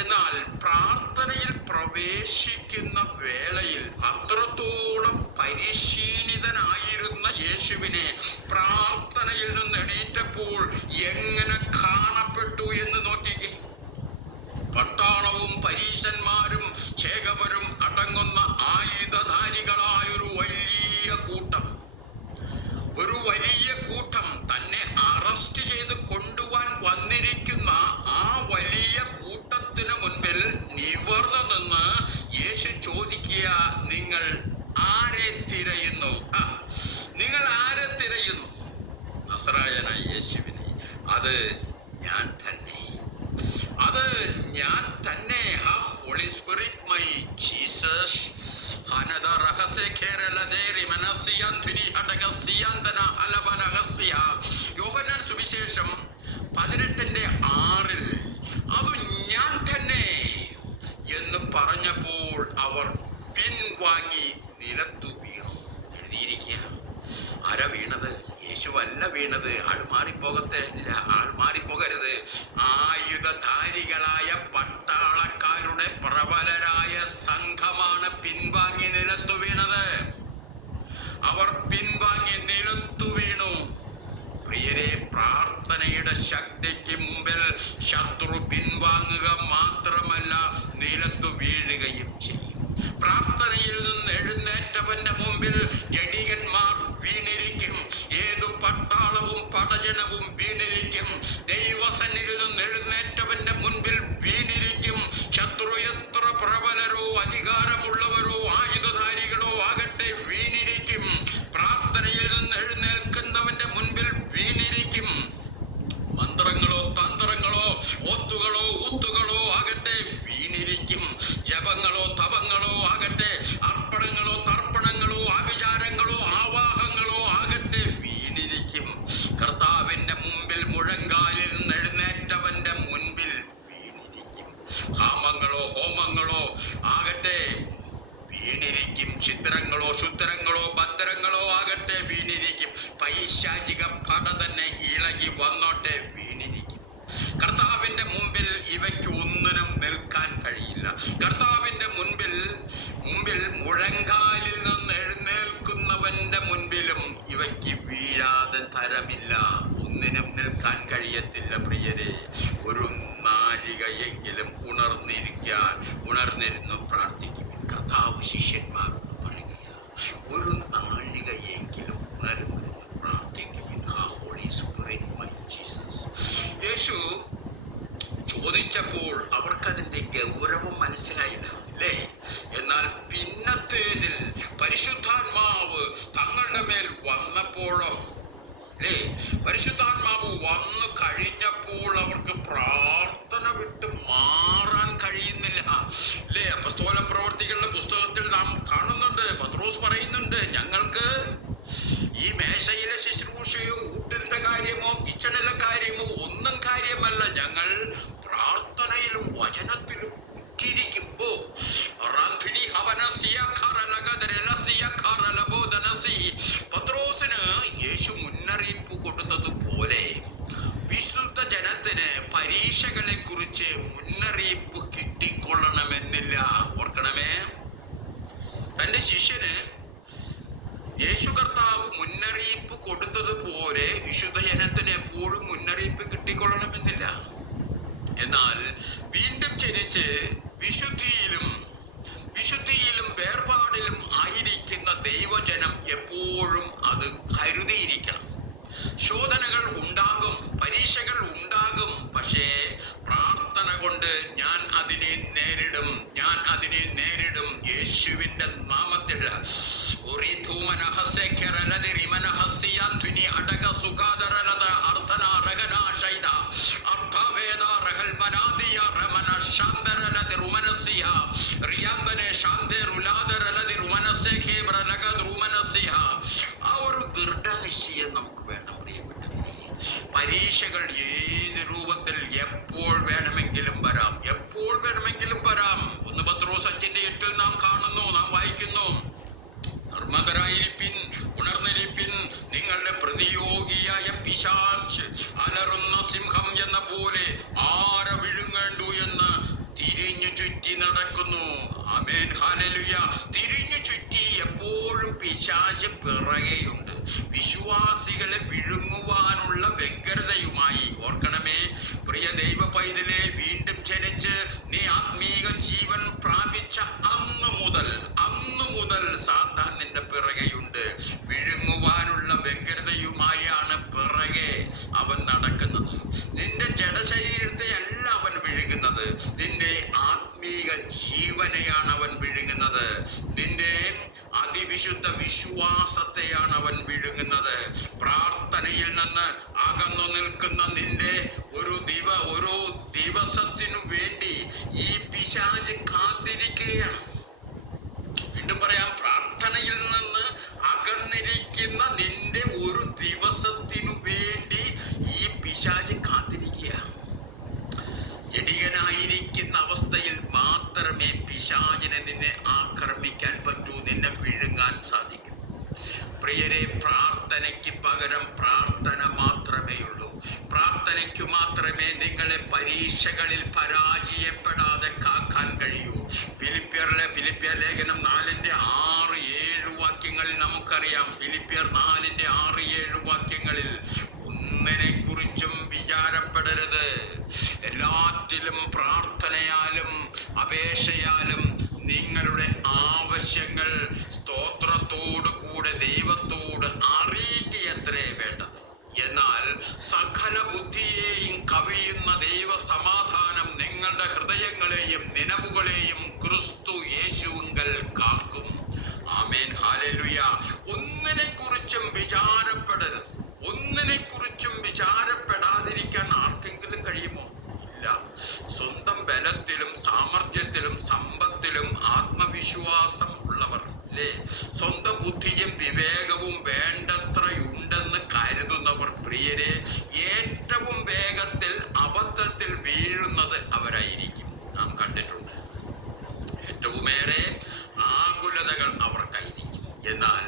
എന്നാൽ പ്രാർത്ഥനയിൽ പ്രവേശിക്കുന്ന വേളയിൽ അത്രത്തോളം പരിശീലിതനായിരുന്ന യേശുവിനെ പ്രാർത്ഥനയിൽ നിന്ന് എണീറ്റപ്പോൾ എങ്ങനെ കാണപ്പെട്ടു എന്ന് നോക്കിക്കേ. പട്ടാളവും പരീശന്മാരും ചേകവരും അടങ്ങുന്ന ആയുധധാരികളായൊരു വലിയ കൂട്ടം, തന്നെ അറസ്റ്റ് ചെയ്ത് കൊണ്ടുപോകാൻ വന്നിരിക്കുന്ന ആ വലിയ കൂട്ടത്തിന് മുൻപിൽ നിവർന്നു നിന്ന് യേശു ചോദിക്കുക, നിങ്ങൾ ആരെ തിരയുന്നു? നിങ്ങൾ ആരെ തിരയുന്നു? നസറായനായ യേശുവിനെ. അത് ഞാൻ തന്നെ, അത് ഞാൻ തന്നെ. Holy Spirit my Jesus. Yohannan സുവിശേഷം 18:6 അത് ഞാൻ തന്നെ എന്ന് പറഞ്ഞപ്പോൾ അവർ പിൻവാങ്ങി നിലത്തു വീണു. എഴുതിയിരിക്കുക. ആരാ വീണത്? യേശുവല്ല വീണത്. ആൾ മാറിപ്പോകരുത്. ആയുധധാരികളായ പട്ടാളക്കാരുടെ പ്രബലരായ സംഘമാണ് പിൻവാങ്ങി നിലത്തു വീണത്. അവർ പിൻവാങ്ങി നിലത്തു വീണു. പ്രിയരെ, പ്രാർത്ഥനയുടെ ശക്തിക്ക് മുമ്പിൽ ശത്രു പിൻവാങ്ങുക മാത്രമല്ല, നിലത്തു വീഴുകയും ചെയ്യും. പ്രാർത്ഥനയിൽ നിന്ന് എഴുന്നേറ്റവന്റെ മുമ്പിൽ ജഡികന്മാർ വീണിരിക്കും. ഏതു പട്ടാളവും പടജനവും വീണിരിക്കും. ദൈവസന്നിധിയിൽ നിന്ന് എഴുന്നേറ്റവന്റെ മുൻപിൽ വീണിരിക്കും. ശത്രു എത്ര പ്രബലരോ അധികാരമുള്ളവരോ ആയുധധാരികളോ ആകട്ടെ വീണിരിക്കും. പ്രാർത്ഥനയിൽ നിന്ന് എഴുന്നേൽക്കുന്നവന്റെ മുൻപിൽ വീണിരിക്കും. മന്ത്രങ്ങളോ തന്ത്രങ്ങളോ ഒത്തുകളോ ഊത്തുകളോ ആകട്ടെ വീണിരിക്കും. ജപങ്ങളോ തപങ്ങളോ ആകട്ടെ, അർപ്പണങ്ങളോ തർപ്പണങ്ങളോ ആഭിചാരങ്ങളോ ആവാഹങ്ങളോ ആകട്ടെ വീണിരിക്കും. കർത്താവിന്റെ മുമ്പിൽ മുഴങ്കാലിൽ നിന്ന് എഴുന്നേറ്റവന്റെ മുൻപിൽ വീണിരിക്കും. കാമങ്ങളോ ഹോമങ്ങളോ ആകട്ടെ വീണിരിക്കും. ചിത്രങ്ങളോ ശുദ്രങ്ങളോ ഭദ്രങ്ങളോ ആകട്ടെ വീണിരിക്കും. പൈശാചിക പട തന്നെ ഇളകി വന്നോട്ടെ വീണിരിക്കും. കർത്താവിന്റെ മുമ്പിൽ ഇവയ്ക്ക് ഒന്നിനും നിൽക്കാൻ കഴിയില്ല. കർത്താവിന്റെ മുൻപിൽ മുഴങ്കാലിൽ നിന്ന് എഴുന്നേൽക്കുന്നവന്റെ മുൻപിലും ഇവയ്ക്ക് വീഴാതെ തരമില്ല. ഒന്നിനും നിൽക്കാൻ കഴിയത്തില്ല. പ്രിയരെ, ഒരു നാഴികയെങ്കിലും സമയങ്ങളിലും ഉണർന്നിരുന്നു പ്രാർത്ഥിക്കുവിൻ. കർത്താവ് ശിഷ്യന്മാരോട് പറയുകയാണ്, ഒരു നാഴികയെങ്കിലും ഉണർന്നിരുന്നു പ്രാർത്ഥിക്കുവിൻ. Holy Spirit my Jesus. Yesu ചോദിച്ചപ്പോൾ അവർക്കതിന്റെ ഗൗരവം മനസ്സിലായില്ല, അല്ലേ? എന്നാൽ പിന്നത്തേതിൽ പരിശുദ്ധാത്മാവ് തങ്ങളുടെ മേൽ വന്നപ്പോഴോ, അല്ലേ, പരിശുദ്ധാത്മാവ് വന്നു കഴിഞ്ഞപ്പോൾ അവർക്ക് പ്രാർത്ഥന വിട്ട് മാറാൻ കഴിയുന്നില്ല, അല്ലേ? അപ്പോസ്തല പ്രവർത്തികളുടെ പുസ്തകത്തിൽ നാം കാണുന്നുണ്ട്, പത്രോസ് പറയുന്നുണ്ട്, ഞങ്ങൾക്ക് ഈ മേശയിലെ ശുശ്രൂഷയോ ഊട്ടിന്റെ കാര്യമോ കിച്ചണിലെ കാര്യമോ ഒന്നും കാര്യമല്ല, ഞങ്ങൾ പ്രാർത്ഥനയിലും വചനത്തിലും ഉറ്റിരിക്കുമ്പോ പത്രോസിന് യേശു മുന്നറിയിപ്പ് കൊടുത്തതുപോലെ വിശുദ്ധ ജനത്തിന് പരീക്ഷകളെ കുറിച്ച് മുന്നറിയിപ്പ് കിട്ടിക്കൊള്ളണമെന്നില്ല. ഓർക്കണമേ, തന്റെ ശിഷ്യന് യേശു കർത്താവ് മുന്നറിയിപ്പ് കൊടുത്തതുപോലെ വിശുദ്ധ ജനത്തിന് എപ്പോഴും മുന്നറിയിപ്പ് കിട്ടിക്കൊള്ളണമെന്നില്ല. എന്നാൽ വീണ്ടും ജനിച്ച് വിശുദ്ധിയിലും വേർപാടിലും ആയിരിക്കുന്ന ദൈവജനം എപ്പോഴും അത് കരുതിയിരിക്കണം. ശോധനകൾ ഉണ്ടാകും, പരീക്ഷകൾ ഉണ്ടാകും, പക്ഷേ പ്രാർത്ഥന കൊണ്ട് ഞാൻ അതിനെ നേരിടും യേശുവിന്റെ നാമത്തിൽ. ആ ഒരു ദൃഢനിശ്ചയം നമുക്ക് വേണം പ്രിയപ്പെട്ടവരെ. പരീക്ഷകൾ ഏത് രൂപത്തിൽ എപ്പോൾ വേണമെങ്കിലും വരാം. 1 പത്രോസ് 5:8 നാം കാണുന്നു, നാം വായിക്കുന്നു, നിർമ്മതരായിരിപ്പിൻ, ഉണർന്നിരിപ്പിൻ, നിങ്ങളുടെ പ്രതിയോഗിയായ പിശാച് അലറുന്ന സിംഹം എന്ന പോലെ ആരെ വിഴുങ്ങേണ്ടു എന്ന് തിരിഞ്ഞു ചുറ്റി നടക്കുന്നു. ആമേൻ, ഹല്ലേലൂയ. തിരിഞ്ഞു ചുറ്റി എപ്പോഴും പിശാച് പിറകെയുണ്ട്, വിശ്വാസികളെ വിഴുങ്ങുവാനുള്ള വ്യഗ്രതയുമായി. ഓർക്കണമേ പ്രിയ ദൈവ പൈതലെ, വീണ്ടും ജനിച്ച് നീ ആത്മീക ജീവൻ പ്രാപിച്ച അന്ന് മുതൽ സാത്താൻ നിന്റെ പിറകെയുണ്ട്. വിഴുങ്ങുവാനുള്ള വ്യഗ്രതയുമായാണ് പിറകെ അവൻ നടക്കുന്നത്. നിന്റെ ജഡശരീരത്തെ അല്ല അവൻ വിഴുങ്ങുന്നത്, നിന്റെ ആത്മീക ജീവനെയാണ് അവൻ വിഴുങ്ങുന്നത്. നിന്റെ അതിവിശുദ്ധ വിശ്വാസത്തെയാണ് അവൻ വിഴുങ്ങുന്നത്. പ്രാർത്ഥനയിൽ നിന്ന് അകന്നു നിൽക്കുന്ന നിന്റെ ഒരു ദിവസത്തിനു വേണ്ടി ഈ പിശാച് കാത്തിരിക്കുകയാണ്. വീണ്ടും പറയാം, പ്രാർത്ഥനയിൽ നിന്ന് അകന്നിരിക്കുന്ന നിന്റെ ഒരു ദിവസത്തിനു വേണ്ടി ഈ പിശാച് കാത്തിരിക്കുക. ജഡികനായിരിക്കുന്ന അവസ്ഥയിൽ മാത്രമേ പിശാചിനെ നിന്നെ ആക്രമിക്കാൻ പറ്റൂ, നിന്നെ വിഴുങ്ങാൻ സാധിക്കും. പ്രിയരെ, പ്രാർത്ഥനയ്ക്ക് പകരം പ്രാർത്ഥന മാത്രമേയുള്ളൂ. പ്രാർത്ഥനയ്ക്കു മാത്രമേ നിങ്ങളെ പരീക്ഷകളിൽ പരാജയപ്പെടാതെ കാക്കാൻ കഴിയൂ. ഫിലിപ്പിയർ ലേഖനം 4:6-7 വാക്യങ്ങളിൽ നമുക്കറിയാം. ഫിലിപ്പിയർ 4:6-7 വാക്യങ്ങളിൽ, ഒന്നിനെ കുറിച്ചും വിചാരപ്പെടരുത്, എല്ലാറ്റിലും പ്രാർത്ഥനയാലും അപേക്ഷയാലും നിങ്ങളുടെ ആവശ്യങ്ങൾ സ്തോത്രത്തോടു കൂടെ ദൈവത്തോട് അറിയിക്കുകയത്രേ വേണ്ടത്. എന്നാൽ സകല ബുദ്ധിയെയും കവിയുന്ന ദൈവ സമാധാനം നിങ്ങളുടെ ഹൃദയങ്ങളെയും നിനവുകളെയും ക്രിസ്തു യേശുവിങ്കൽ കാക്കും. ആമേൻ, ഹല്ലേലൂയ. ഒന്നിനെ കുറിച്ചും വിചാരപ്പെടരുത്. ഒന്നിനെ കുറിച്ചും വിചാരപ്പെടാതിരിക്കാൻ ആർക്കെങ്കിലും കഴിയുമോ? ഇല്ല. സ്വന്തം ബലത്തിലും സാമർഥ്യത്തിലും സമ്പത്തിലും ആത്മവിശ്വാസം ഉള്ളവർ, അല്ലേ, സ്വന്തം ബുദ്ധിയും വിവേകവും വേണ്ടത്രയുണ്ടെന്ന് കരുതുന്നവർ, പ്രിയരെ, ഏറ്റവും വേഗത്തിൽ അബദ്ധത്തിൽ വീഴുന്നത് അവരായിരിക്കും. നാം കണ്ടിട്ടുണ്ട്. ഏറ്റവുമേറെ ആകുലതകൾ അവർക്കായിരിക്കും. എന്നാൽ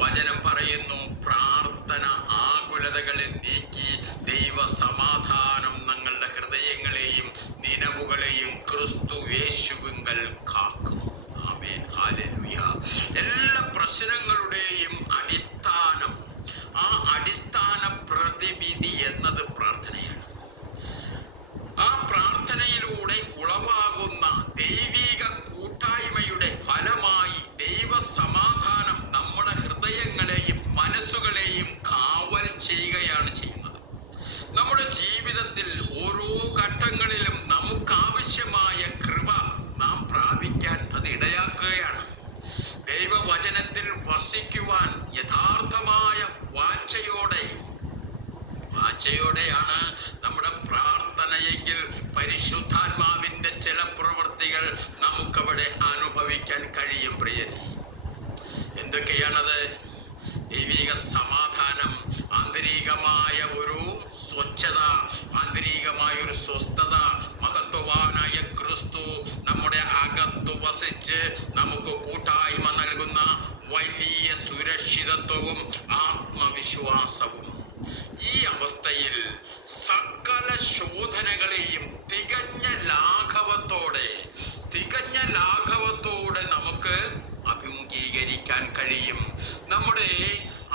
വചനം പറയുന്നു, പ്രാർത്ഥന ആകുലതകളെ നീക്കി ദൈവ സമാധാനം ഞങ്ങളുടെ ഹൃദയങ്ങളെയും നിനവുകളെയും ക്രിസ്തു യേശുവിങ്കൽ കാക്കും. ആമേൻ, ഹല്ലേലൂയ. എല്ലാ പ്രശ്നങ്ങളുടെയും അടിസ്ഥാനം, ആ അടിസ്ഥാന പ്രതിവിധി എന്നത് പ്രാർത്ഥനയാണ്. ആ പ്രാർത്ഥനയിലൂടെ ജീവിതത്തിൽ ഓരോ ഘട്ടങ്ങളിലും നമുക്കാവശ്യമായ കൃപ നാം പ്രാപിക്കാൻ അത് ഇടയാക്കുകയാണ്. ദൈവവചനത്തിൽ വസിക്കുവാൻ യഥാർത്ഥമായ വാഞ്ചയോടെയാണ് നമ്മുടെ പ്രാർത്ഥനയെങ്കിൽ പരിശുദ്ധാത്മാവിന്റെ ചില പ്രവൃത്തികൾ നമുക്കവിടെ അനുഭവിക്കാൻ കഴിയും. പ്രിയരെ, എന്തൊക്കെയാണത്? ദൈവിക സമാധാനം, ആന്തരികമായ ഒരു സ്വച്ഛത, ആന്തരികമായ ഒരു സ്വസ്ഥത, മഹത്വവാനായ ക്രിസ്തു നമ്മുടെ അകത്തു വസിച്ച് നമുക്ക് കൂട്ടായ്മ നൽകുന്ന വലിയ സുരക്ഷിതത്വവും ആത്മവിശ്വാസവും. ഈ അവസ്ഥയിൽ സകല ശോധനകളെയും തികഞ്ഞ ലാഘവത്തോടെ നമുക്ക് അഭിമുഖീകരിക്കാൻ കഴിയും. നമ്മുടെ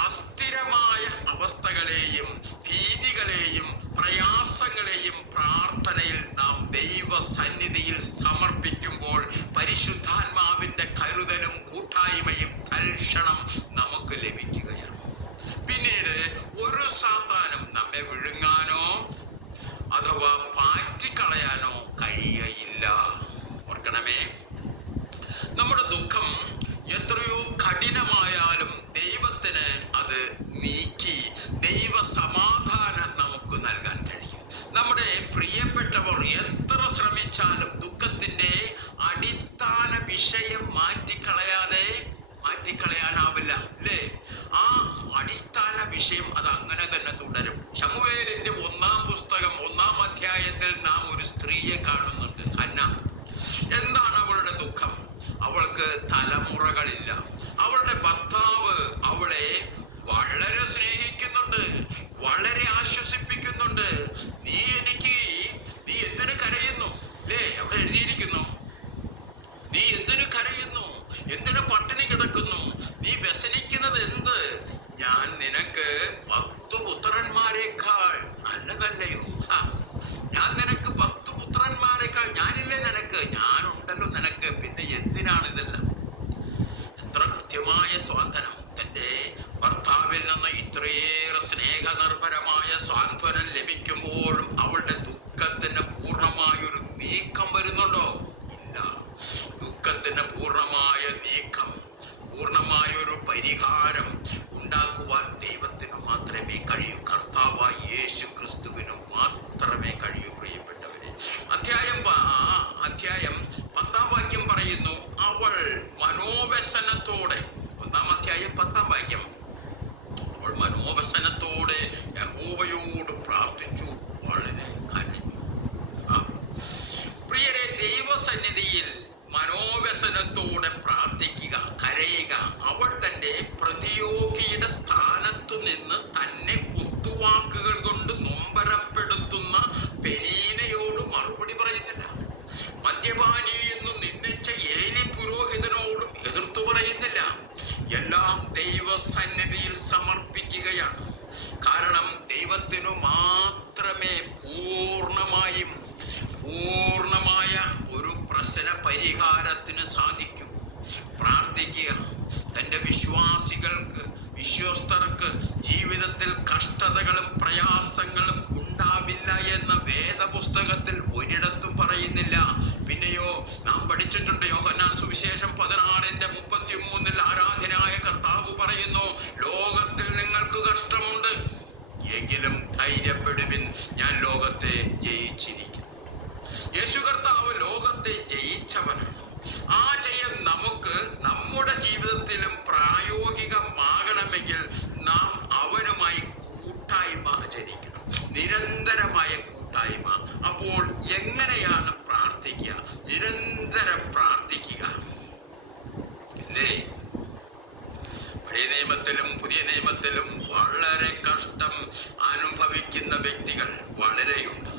അസ്ഥിരമായ അവസ്ഥകളെയും ഭീതികളെയും പ്രയാസങ്ങളെയും പ്രാർത്ഥനയിൽ നാം ദൈവസന്നിധിയിൽ സമർപ്പിക്കുമ്പോൾ പരിശുദ്ധാത്മാവിന്റെ കരുതലും കൂട്ടായ്മയും തൽക്ഷണം നമുക്ക് ലഭിക്കുകയാണ്. പിന്നീട് ഒരു സാത്താനും നമ്മെ വിഴുങ്ങാനോ അഥവാ പാറ്റിക്കളയാനോ കഴിയയില്ല. ഓർക്കണമേ, നമ്മുടെ ദുഃഖം എത്രയോ കഠിനമായാലും ദൈവത്തിന് അത് നീക്കി ദൈവ സമാധാനം നമുക്ക് നൽകാൻ കഴിയും. നമ്മുടെ പ്രിയപ്പെട്ടവർ എത്ര ശ്രമിച്ചാലും ദുഃഖത്തിന്റെ അടിസ്ഥാന വിഷയം മാറ്റിക്കളയാനാവില്ല, അല്ലേ? ആ അടിസ്ഥാന വിഷയം അത് അങ്ങനെ തന്നെ തുടരും. ശമൂവേലിന്റെ 1-ാം പുസ്തകം 1-ാം അധ്യായത്തിൽ നാം ഒരു സ്ത്രീയെ കാണുന്നുണ്ട്, ഹന്ന. എന്താണ് അവളുടെ ദുഃഖം? അവൾക്ക് തലമുറകളില്ല. അവളുടെ ഭർത്താവ് അവളെ വളരെ സ്നേഹിക്കുന്നുണ്ട്, വളരെ ആശ്വസിപ്പിക്കുന്നുണ്ട്. നീ എന്തിനു കരയുന്നു, അല്ലേ? അവിടെ എഴുതിയിരിക്കുന്നു, നീ എന്തിനു കരയുന്നു, എന്തിനു പട്ടിണി കിടക്കുന്നു, നീ വ്യസനിക്കുന്നത് എന്ത്? ഞാൻ നിനക്ക് 10 പുത്രന്മാരെക്കാൾ നല്ലതല്ലയോ? ഞാൻ നിനക്ക് 10 പുത്രന്മാരെക്കാൾ, ഞാനില്ലേ നിനക്ക്, ഞാനുണ്ടല്ലോ നിനക്ക്, പിന്നെ എന്തിനാണ് ഇതെല്ലാം? എത്ര കൃത്യമായ സ്വാന്തനം! തൻ്റെ ഭർത്താവിൽ നിന്ന് ഇത്രയേറെ സ്നേഹനിർഭരമായ സ്വാന്തനം ലഭിക്കുമ്പോഴും അവളുടെ ദുഃഖത്തിന് പൂർണ്ണമായൊരു നീക്കം വരുന്നുണ്ടോ? ഇല്ല. ദുഃഖത്തിന് പൂർണ്ണമായ നീക്കം, പൂർണ്ണമായൊരു പരിഹാരം ഉണ്ടാക്കുവാൻ ദൈവത്തിനു മാത്രമേ കഴിയൂ. കർത്താവായ യേശു ക്രിസ്തുവിനു മാത്രമേ കഴിയൂ. പ്രിയപ്പെട്ടവരെ, അധ്യായം 10-ാം വാക്യം പറയുന്നു, അവൾ മനോവ്യസനത്തോടെ, 1-ാം അധ്യായം 10-ാം വാക്യം, അവൾ മനോവ്യസനത്തോടെ യഹോവയോട് പ്രാർത്ഥിച്ചു, വളരെ കരഞ്ഞു. പ്രിയരെ, ദൈവസന്നിധിയിൽ മനോവ്യസനത്തോടെ പ്രാർത്ഥിക്കുക, കരയുക. അവൾ തൻ്റെ പ്രതിയോഗിയുടെ സ്ഥാനത്തു നിന്ന് തന്നെ കുത്തുവാക്കുകൾ കൊണ്ട് നൊമ്പരപ്പെടുത്തുന്ന പെനീനയോട് മറുപടി പറയുന്നില്ല. മദ്യപാനി എന്ന് നിന്ദിച്ച ഏലി പുരോഹിതനോടും എതിർത്തു പറയുന്നില്ല. എല്ലാം ദൈവസന്നിധിയിൽ സമർപ്പിക്കുകയാണ്. കാരണം ദൈവത്തിനു മാത്രമേ പൂർണ്ണമായ ഒരു പ്രശ്ന പരിഹാരത്തിന് സാധിക്കൂ. പ്രാർത്ഥിക്കുക. തൻ്റെ വിശ്വസ്തർക്ക് ജീവിതത്തിൽ കഷ്ടതകളും പ്രയാസങ്ങളും ഉണ്ടാവില്ല എന്ന വേദപുസ്തകത്തിൽ ഒരിടത്തും പറയുന്നില്ല. പിന്നെയോ നാം പഠിച്ചിട്ടുണ്ട്, യോഹന്നാൻ സുവിശേഷം 16:33 ആരാധനായ കർത്താവ് പറയുന്നു, ലോകത്തിൽ നിങ്ങൾക്ക് കഷ്ടമുണ്ട്, എങ്കിലും ധൈര്യപ്പെടുവിൻ, ഞാൻ ലോകത്തെ ജയിച്ചിരിക്കുന്നു. യേശു കർത്താവ് ലോകത്തെ ജയിച്ചവനാണ്. ആ ജയം നമുക്ക് നമ്മുടെ ജീവിതത്തിലും പ്രായോഗികമാകണമെങ്കിൽ നാം അവനുമായി കൂട്ടായ്മ ആചരിക്കണം, നിരന്തരമായ കൂട്ടായ്മ. അപ്പോൾ എങ്ങനെയാണ് പ്രാർത്ഥിക്കുക? നിരന്തരം പ്രാർത്ഥിക്കുക, അല്ലേ? പഴയ നിയമത്തിലും പുതിയ നിയമത്തിലും വളരെ കഷ്ടം അനുഭവിക്കുന്ന വ്യക്തികൾ വളരെയുണ്ട്.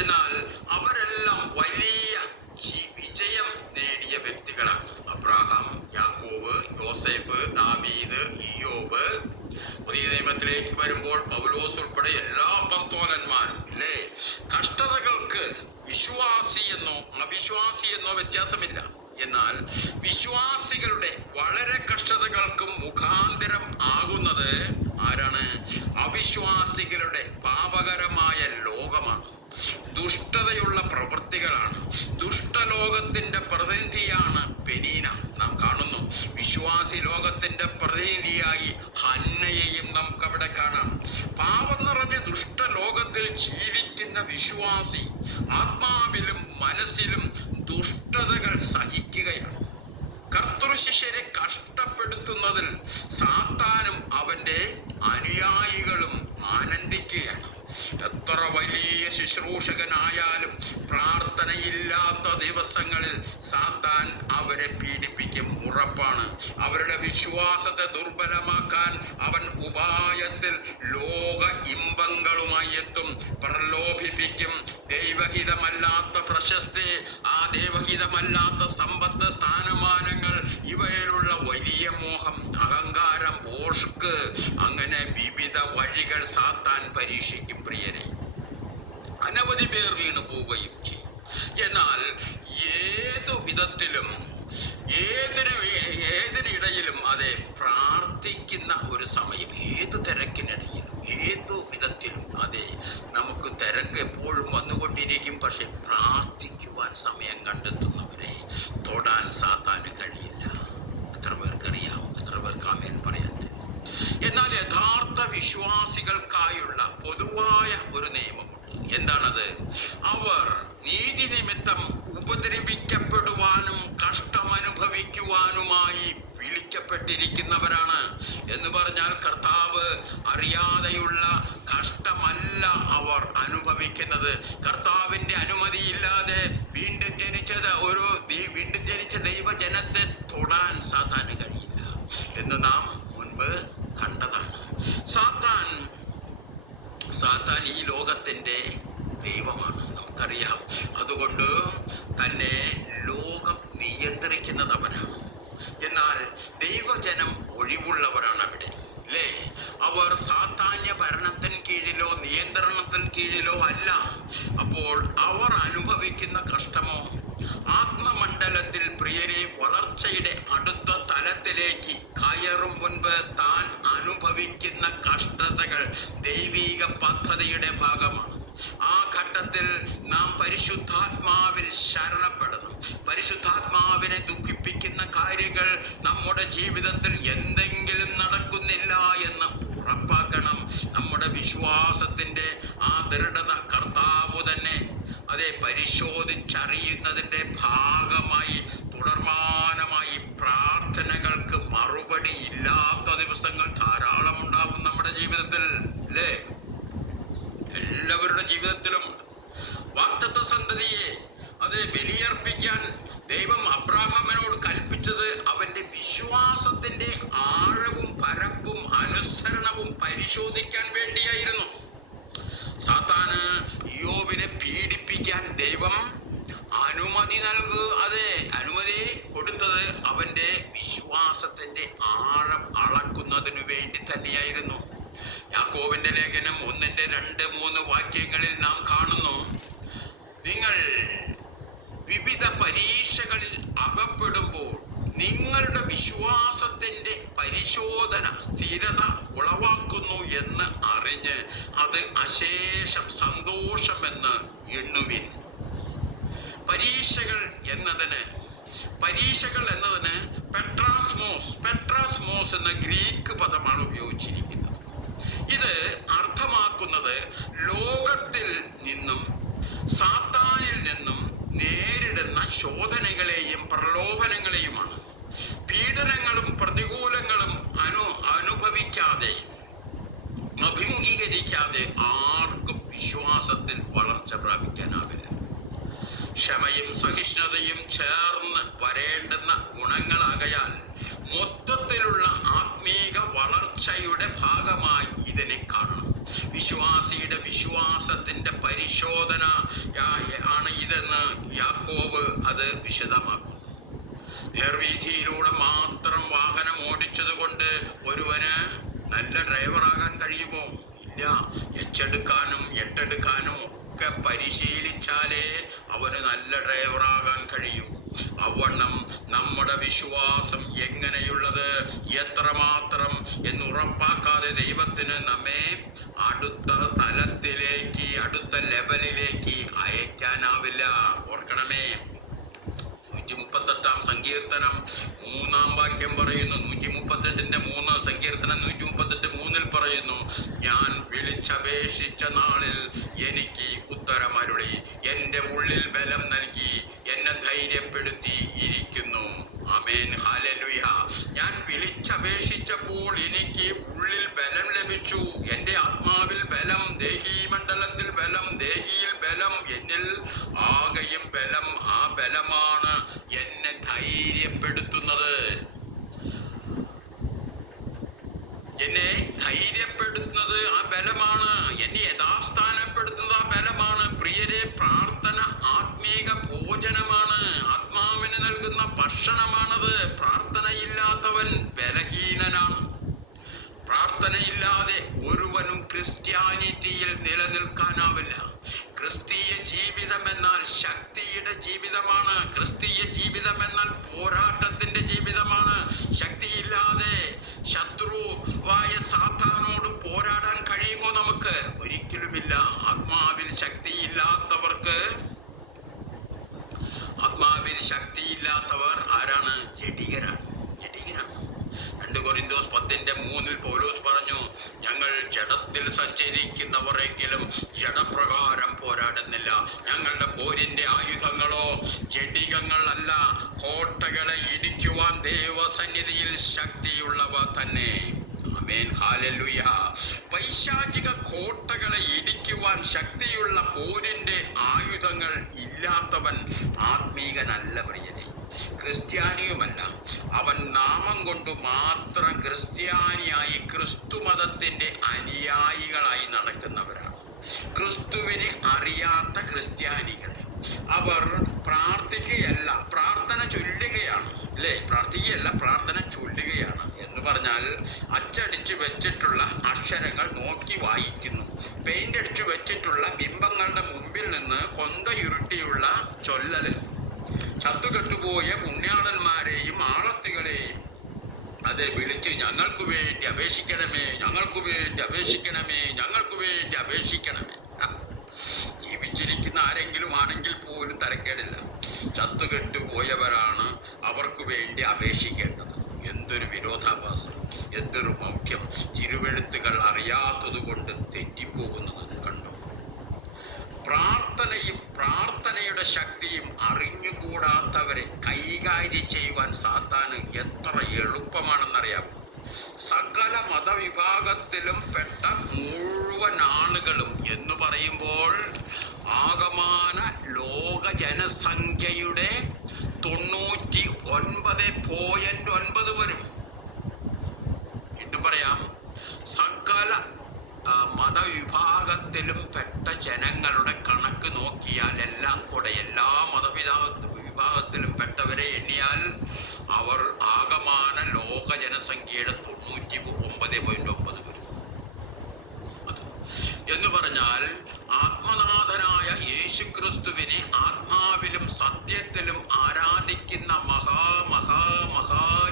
എന്നാൽ അവരെല്ലാം വലിയ വിജയം നേടിയ വ്യക്തികളാണ്. അബ്രഹാം, യാക്കോബ്, യോസേഫ്, ദാവീദ്, ഇയ്യോബ്. പുതിയ നിയമത്തിലേക്ക് വരുമ്പോൾ പൗലോസ് ഉൾപ്പെടെ എല്ലാ അപ്പോസ്തലന്മാരും, അല്ലേ? കഷ്ടതകൾക്ക് വിശ്വാസിയെന്നോ അവിശ്വാസിയെന്നോ വ്യത്യാസമില്ല. എന്നാൽ വിശ്വാസികളുടെ വളരെ കഷ്ടതകൾക്കും മുഖാന്തരം ആകുന്നത് ആരാണ്? അവിശ്വാസികളുടെ പാപകരമായ ലോകത്തിന്റെ പ്രതിനിധിയാണ് പെനീന. നാം കാണുന്നു വിശ്വാസി ലോകത്തിന്റെ പ്രതിനിധിയായി ഹന്നയെയും നമുക്ക് അവിടെ കാണാം. പാപം നിറഞ്ഞ ദുഷ്ടലോകത്തിൽ ജീവിക്കുന്ന വിശ്വാസി ആത്മാവിലും മനസ്സിലും ദുഷ്ടതകൾ സഹിക്കുകയാണ്. കർത്തൃശിഷ്യരെ കഷ്ടപ്പെടുത്തുന്നതിൽ സാത്താനും അവന്റെ അനുയായികളും ആനന്ദിക്കുകയാണ്. എത്ര വലിയ ശുശ്രൂഷകനായാലും പ്രാർത്ഥനയില്ലാത്ത ദിവസങ്ങളിൽ സാത്താൻ അവരെ പീഡിപ്പിക്കും, ഉറപ്പാണ്. അവരുടെ വിശ്വാസത്തെ ദുർബലമാക്കാൻ അവൻ ഉപായത്തിൽ ലോക ഇമ്പങ്ങളുമായി എത്തും, പ്രലോഭിപ്പിക്കും. ദൈവഹിതമല്ലാത്ത പ്രശസ്തി, ആ ദൈവഹിതമല്ലാത്ത സമ്പത്ത്, സ്ഥാനമാനങ്ങൾ, ഇവയിലുള്ള വലിയ മോഹം, അഹങ്കാരം, പോഷ്ക്ക്, അങ്ങനെ വിവിധ വഴികൾ സാത്താൻ പരീക്ഷിക്കും. പ്രിയരെ, അനവധി പേർ വീണു പോവുകയും ചെയ്യും. എന്നാൽ ഏതു വിധത്തിലും ഏതിനിടയിലും അതെ പ്രാർത്ഥിക്കുന്ന ഒരു സമയം, ഏതു തിരക്കിനിടയിലും ഏതു വിധത്തിലും അതെ നമുക്ക് തിരക്ക് എപ്പോഴും വന്നുകൊണ്ടിരിക്കും. പക്ഷെ പ്രാർത്ഥിക്കുവാൻ സമയം കണ്ടെത്തുന്നവരെ തൊടാൻ സാത്താന് കഴിയില്ല. എത്ര പേർക്കറിയാം? എത്ര പേർക്ക് ആമേൻ പറയാൻ? എന്നാൽ യഥാർത്ഥ വിശ്വാസികൾക്കായുള്ള പൊതുവായ ഒരു നിയമമുണ്ട്. എന്താണത്? അവർ നീതി നിമിത്തം ഉപദ്രവിക്കപ്പെടുവാനും കഷ്ടമനുഭവിക്കുവാനുമായി വിളിക്കപ്പെട്ടിരിക്കുന്നവരാണ്. എന്ന് പറഞ്ഞാൽ കർത്താവ് അറിയാതെയുള്ള കഷ്ടമല്ല അവർ അനുഭവിക്കുന്നത്. കർത്താവിൻ്റെ അനുമതിയില്ലാതെ വീണ്ടും ജനിച്ച ദൈവജനത്തെ തൊടാൻ സാത്താന് കഴിയില്ല എന്ന് നാം മുൻപ് കണ്ടതാണ്. സാത്താൻ ഈ ലോകത്തിൻ്റെ ദൈവമാണ്, നമുക്കറിയാം. അതുകൊണ്ട് തന്നെ ലോകം നിയന്ത്രിക്കുന്നത് അവനാണ്. എന്നാൽ ദൈവജനം ഒഴിവുള്ളവരാണ് അവിടെ, അല്ലേ? അവർ സാത്താന്യ ഭരണത്തിന് കീഴിലോ നിയന്ത്രണത്തിന് കീഴിലോ അല്ല. അപ്പോൾ അവർ അനുഭവിക്കുന്ന കഷ്ടമോ? ആത്മമണ്ഡലത്തിൽ പ്രിയരെ വളർച്ചയുടെ അടുത്ത തലത്തിലേക്ക് കയറും മുൻപ് താൻ അനുഭവിക്കുന്ന കഷ്ടതകൾ ദൈവിക പദ്ധതിയുടെ ഭാഗമാണ്. ആ ഘട്ടത്തിൽ നാം പരിശുദ്ധാത്മാവിൽ ശരണപ്പെടണം. പരിശുദ്ധാത്മാവിനെ ദുഃഖിപ്പിക്കുന്ന കാര്യങ്ങൾ നമ്മുടെ ജീവിതത്തിൽ എന്തെങ്കിലും നടക്കുന്നില്ല എന്ന് ഉറപ്പാക്കണം. നമ്മുടെ വിശ്വാസത്തിൻ്റെ ആ ദൃഢത കർത്താവ് തന്നെ അതെ പരിശോധിച്ചറിയുന്നതിൻ്റെ ഭാഗമായി തുടർമാനമായി പ്രാർത്ഥനകൾക്ക് മറുപടി ഇല്ലാത്ത ദിവസങ്ങൾ ധാരാളം ഉണ്ടാവും നമ്മുടെ ജീവിതത്തിൽ, അല്ലേ? എല്ലാവരുടെ ജീവിതത്തിലും വാഗ്ദത്ത സന്തതിയെ അത് ബലിയർപ്പിക്കാൻ ദൈവം അബ്രാഹാമിനോട് കൽപ്പിച്ചത് അവന്റെ വിശ്വാസത്തിന്റെ ആഴവും പരപ്പും അനുസരണവും പരിശോധിക്കാൻ വേണ്ടിയായിരുന്നു. സാത്താന് യോബിനെ പീഡിപ്പിക്കാൻ ദൈവം അനുമതി അനുമതി കൊടുത്തത് അവന്റെ വിശ്വാസത്തിന്റെ ആഴം അളക്കുന്നതിനു വേണ്ടി തന്നെയായിരുന്നു. യാക്കോബിന്റെ ലേഖനം 1-2-3 വാക്യങ്ങളിൽ നാം കാണുന്നു, നിങ്ങൾ വിവിധ പരീക്ഷകളിൽ അകപ്പെടുമ്പോൾ നിങ്ങളുടെ വിശ്വാസത്തിന്റെ പരിശോധന സ്ഥിരത ഉളവാക്കുന്നു എന്ന് അറിഞ്ഞ് അത് അശേഷം സന്തോഷമെന്ന് എണ്ണുവിൻ. പരീക്ഷകൾ എന്നതിന് പെട്രാസ്മോസ് എന്ന ഗ്രീക്ക് പദമാണ് ഉപയോഗിച്ചിരിക്കുന്നത്. ഇത് അർത്ഥമാക്കുന്നത് ലോകത്തിൽ നിന്നും സാത്താനിൽ നിന്നും നേരിടുന്ന ശോധനകളെയും പ്രലോഭനങ്ങളെയുമാണ്. പീഡനങ്ങളും പ്രതികൂലങ്ങളും അനുഭവിക്കാതെ അഭിമുഖീകരിക്കാതെ ആർക്കും വിശ്വാസത്തിൽ വളർച്ച പ്രാപിക്കാനാവില്ല. ക്ഷമയും സഹിഷ്ണുതയും ചേർന്ന് വരേണ്ടുന്ന ഗുണങ്ങളാകയാൽ മൊത്തത്തിലുള്ള ആത്മീക വളർച്ചയുടെ ഭാഗമായി ഇതിനെ കാണണം. വിശ്വാസിയുടെ വിശ്വാസത്തിന്റെ പരിശോധന ആണ് ഇതെന്ന് യാക്കോബ് അത് വിശദമാക്കും. നേർവീഥിയിലൂടെ മാത്രം വാഹനം ഓടിച്ചത് കൊണ്ട് ഒരുവന് നല്ല ഡ്രൈവറാകാൻ കഴിയുമോ? ഇല്ല. എച്ചെടുക്കാനും എട്ടെടുക്കാനും ഒക്കെ പരിശീലിച്ചാലേ അവന് നല്ല ഡ്രൈവറാകാൻ കഴിയൂ. അവണ്ണം നമ്മുടെ വിശ്വാസം എങ്ങനെയുള്ളത്, എത്രമാത്രം എന്നുറപ്പാക്കാതെ ദൈവത്തിന് നമ്മെ അടുത്ത തലത്തിലേക്ക്, അടുത്ത ലെവലിലേക്ക് അയക്കാനാവില്ല. ഓർക്കണമേ, സങ്കീർത്തനം 3-ാം വാക്യം പറയുന്നു, 138:3, സങ്കീർത്തനം 138:3 പറയുന്നു, ഞാൻ വിളിച്ചപേക്ഷിച്ച നാളിൽ എനിക്ക് ഉത്തരമരുളി, എൻ്റെ ഉള്ളിൽ ബലം നൽകി എന്നെ ധൈര്യപ്പെടുത്തി ഇരിക്കുന്നു. ആമേൻ, ഹല്ലേലൂയ. ഞാൻ വിളിച്ചപേക്ഷിച്ചപ്പോൾ എനിക്ക് ഉള്ളിൽ ബലം ലഭിച്ചു. എൻ്റെ ആത്മാവിൽ ബലം, ദേഹീമണ്ഡലത്തിൽ ബലം, ദേഹിയിൽ ബലം, എന്നിൽ ആകെയും ബലം. ആ ബലമാണ് എന്നെ ധൈര്യപ്പെടുത്തുന്നത്. എന്നെ ധൈര്യപ്പെടുത്തുന്നത് ആ ബലമാണ്. എന്നെ യഥാസ്ഥാനപ്പെടുത്തുന്നത് ആ ബലമാണ്. പ്രിയരെ, പ്രാർത്ഥന ആത്മീക ഭോജനമാണ്, ആത്മാവിന് നൽകുന്ന ഭക്ഷണമാണത്. പ്രാർത്ഥനയില്ലാത്തവൻ ബലഹീനനാണ്. പ്രാർത്ഥനയില്ലാതെ ഒരുവനും ക്രിസ്ത്യാനിറ്റിയിൽ നിലനിൽക്കാനാവില്ല. ക്രിസ്തീയ ജീവിതം എന്നാൽ ശക്തിയുടെ ജീവിതമാണ്. ക്രിസ്തീയ ജീവിതം എന്നാൽ പോരാട്ടത്തിന്റെ ജീവിതമാണ്. ശക്തിയില്ലാതെ ശത്രുവായ സാത്താനോട് പോരാടാൻ കഴിയുമോ നമുക്ക്? ഒരിക്കലുമില്ല. ആത്മാവിൽ ശക്തിയില്ലാത്തവർ ആരാണ്? ജഡികരാണ്. 2 കൊരിന്തോസ് 10:3 പൗലോസ് പറഞ്ഞു, ഞങ്ങൾ ജഡത്തിൽ സഞ്ചരിക്കുന്നവരെങ്കിലും ജഡപ്രകാരം പോരാടുന്നില്ല. ഞങ്ങളുടെ പോരിന്റെ ആയുധങ്ങളോ ജഡികങ്ങളല്ല, കോട്ടകളെ ഇടിക്കുവാൻ ദൈവസന്നിധിയിൽ ശക്തിയുള്ളവ തന്നെ. ആമേൻ, ഹല്ലേലൂയ. പൈശാചിക കോട്ടകളെ ഇടിക്കുവാൻ ശക്തിയുള്ള പോരിന്റെ ആയുധങ്ങൾ ഇല്ലാത്തവൻ ആത്മീകനല്ല പ്രിയരെ, ക്രിസ്ത്യാനിയുമല്ല. അവൻ നാമം കൊണ്ട് മാത്രം ക്രിസ്ത്യാനിയായി ക്രിസ്തുമതത്തിന്റെ അനുയായികളായി നടക്കുന്നവരാണ്. ക്രിസ്തുവിനെ അറിയാത്ത ക്രിസ്ത്യാനികൾ. അവർ പ്രാർത്ഥിക്കുകയല്ല, പ്രാർത്ഥന ചൊല്ലുകയാണ്. അല്ലേ? പ്രാർത്ഥിക്കുകയല്ല, പ്രാർത്ഥന ചൊല്ലുകയാണ്. എന്ന് പറഞ്ഞാൽ അച്ചടിച്ചു വെച്ചിട്ടുള്ള അക്ഷരങ്ങൾ നോക്കി വായിക്കുന്നു. പെയിന്റ് അടിച്ചു വെച്ചിട്ടുള്ള ബിംബങ്ങളുടെ മുമ്പിൽ നിന്ന് കൊന്തയുരുട്ടിയുള്ള ചൊല്ലല്. ചത്തുകെട്ടുപോയ പുണ്യാളന്മാരെയും ആളത്തികളെയും അത് വിളിച്ച് ഞങ്ങൾക്ക് വേണ്ടി അപേക്ഷിക്കണമേ, ഞങ്ങൾക്ക് വേണ്ടി അപേക്ഷിക്കണമേ, ഞങ്ങൾക്ക് വേണ്ടി അപേക്ഷിക്കണമേ. ജീവിച്ചിരിക്കുന്ന ആരെങ്കിലും ആണെങ്കിൽ പോലും തരക്കേടില്ല. ചത്തുകെട്ടുപോയവരാണ് അവർക്ക് വേണ്ടി അപേക്ഷിക്കേണ്ടത്. എന്തൊരു വിരോധാഭാസം, എന്തൊരു മൗഢ്യം! തിരുവെഴുത്തുകൾ അറിയാത്തത് കൊണ്ട് തെറ്റിപ്പോകുന്നത് കണ്ടു. പ്രാർത്ഥനയും പ്രാർത്ഥനയുടെ ശക്തിയും അറിഞ്ഞുകൂടാത്തവരെ കൈകാര്യം ചെയ്യുവാൻ സാത്താന് എത്ര എളുപ്പമാണെന്നറിയാമോ? സകല മതവിഭാഗത്തിലും പെട്ട മുഴുവൻ ആളുകളും എന്ന് പറയുമ്പോൾ ആകമാന ലോക ജനസംഖ്യയുടെ 99.9 വരും. ഇട്ട് പറയാം, സകല മതവിഭാഗത്തിലും പെട്ട ജനങ്ങളുടെ കണക്ക് നോക്കിയാൽ എല്ലാം കൂടെ എല്ലാ മതവിഭാഗത്തിലും പെട്ടവരെ എണ്ണിയാൽ അവർ ആകമാന ലോക ജനസംഖ്യയുടെ 99.9 വരും. എന്ന് പറഞ്ഞാൽ ആത്മനാഥനായ യേശുക്രിസ്തുവിനെ ആത്മാവിലും സത്യത്തിലും ആരാധിക്കുന്ന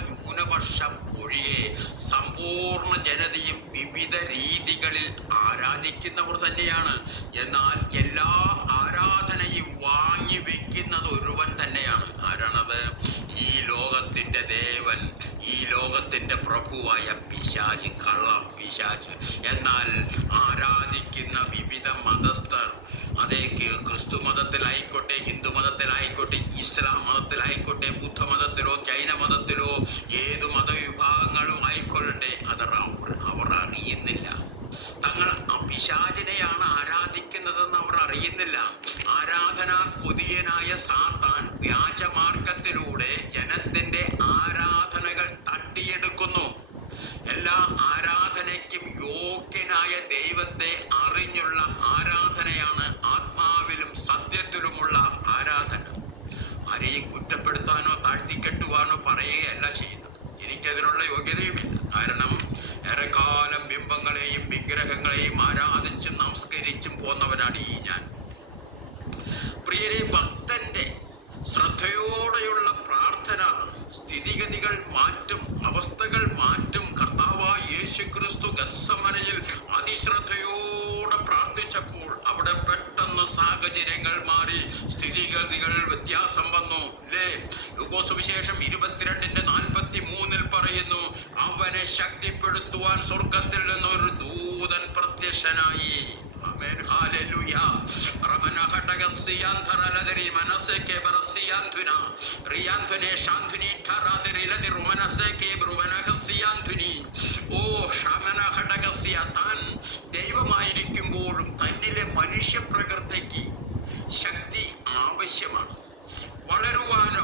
ന്യൂനപക്ഷം ഒഴികെ സമ്പൂർണ്ണ ജനതയും വിവിധ രീതികളിൽ ആരാധിക്കുന്നവർ തന്നെയാണ്. എന്നാൽ എല്ലാ ആരാധനയും വാങ്ങി വെക്കുന്നത് ഒരുവൻ തന്നെയാണ്. ആരാണത്? ഈ ലോകത്തിന്റെ ദേവൻ, ഈ ലോകത്തിന്റെ പ്രഭുവായ പിശാച്, കള്ള പിശാച്. എന്നാൽ ആരാധിക്കുന്ന വിവിധ മതസ്ഥർ, അതേ ക്രിസ്തു മതത്തിലായിക്കോട്ടെ, ഹിന്ദു മതത്തിലായിക്കോട്ടെ, ഇസ്ലാം മതത്തിലായിക്കോട്ടെ, ബുദ്ധമതത്തിലോ ജൈന മതത്തിലോ ഏതു മതവിഭാഗങ്ങളും ആയിക്കൊള്ളട്ടെ, അവർ അറിയുന്നില്ല. തങ്ങൾ പിശാചിനെയാണ് ആരാധിക്കുന്നതെന്ന് അവർ അറിയുന്നില്ല. ആരാധനാ കൊതിയനായ സാത്താൻ വ്യാജമാർഗത്തിലൂടെ ജനത്തിന്റെ ആരാധനകൾ തട്ടിയെടുക്കുന്നു. എല്ലാ ആരാധനയ്ക്കും യോഗ്യനായ ദൈവത്തെ അറിഞ്ഞുള്ള ആരാധനയാണ് ആത്മാവിലും സത്യത്തിലുമുള്ള ആരാധന. ആരെയും കുറ്റപ്പെടുത്താനോ താഴ്ത്തിക്കെട്ടുവാനോ പറയുകയല്ല ചെയ്യുന്നത്. എനിക്കതിനുള്ള യോഗ്യതയുമില്ല. കാരണം ഏറെക്കാലം ബിംബങ്ങളെയും വിഗ്രഹങ്ങളെയും ആരാധിച്ചും നമസ്കരിച്ചും പോന്നവനാണ് ഞാൻ. പ്രിയരെ, ഭക്തന്റെ ശ്രദ്ധയോടെയുള്ള പ്രാർത്ഥന സ്ഥിതിഗതികൾ മാറ്റും, അവസ്ഥകൾ മാറ്റും. കർത്താവായ യേശുക്രിസ്തു ഗത്സമനയിൽ അതിശ്രദ്ധയോടെ പ്രാർത്ഥിച്ചപ്പോൾ അവിടെ പെട്ടെന്ന് സാഹചര്യങ്ങൾ മാറി, സ്ഥിതിഗതികൾ വ്യത്യാസം വന്നു അല്ലേ? ലൂക്കോസ് സുവിശേഷം 22:43 പറയുന്നു, അവനെ ശക്തിപ്പെടുത്തുവാൻ സ്വർഗത്തിൽ നിന്നൊരു ദൂതൻ പ്രത്യക്ഷനായി. ആമേൻ, ഹല്ലേലൂയ. താൻ ദൈവമായിരിക്കുമ്പോഴും തന്നിലെ മനുഷ്യപ്രകൃതിക്ക് ശക്തി ആവശ്യമാണ്.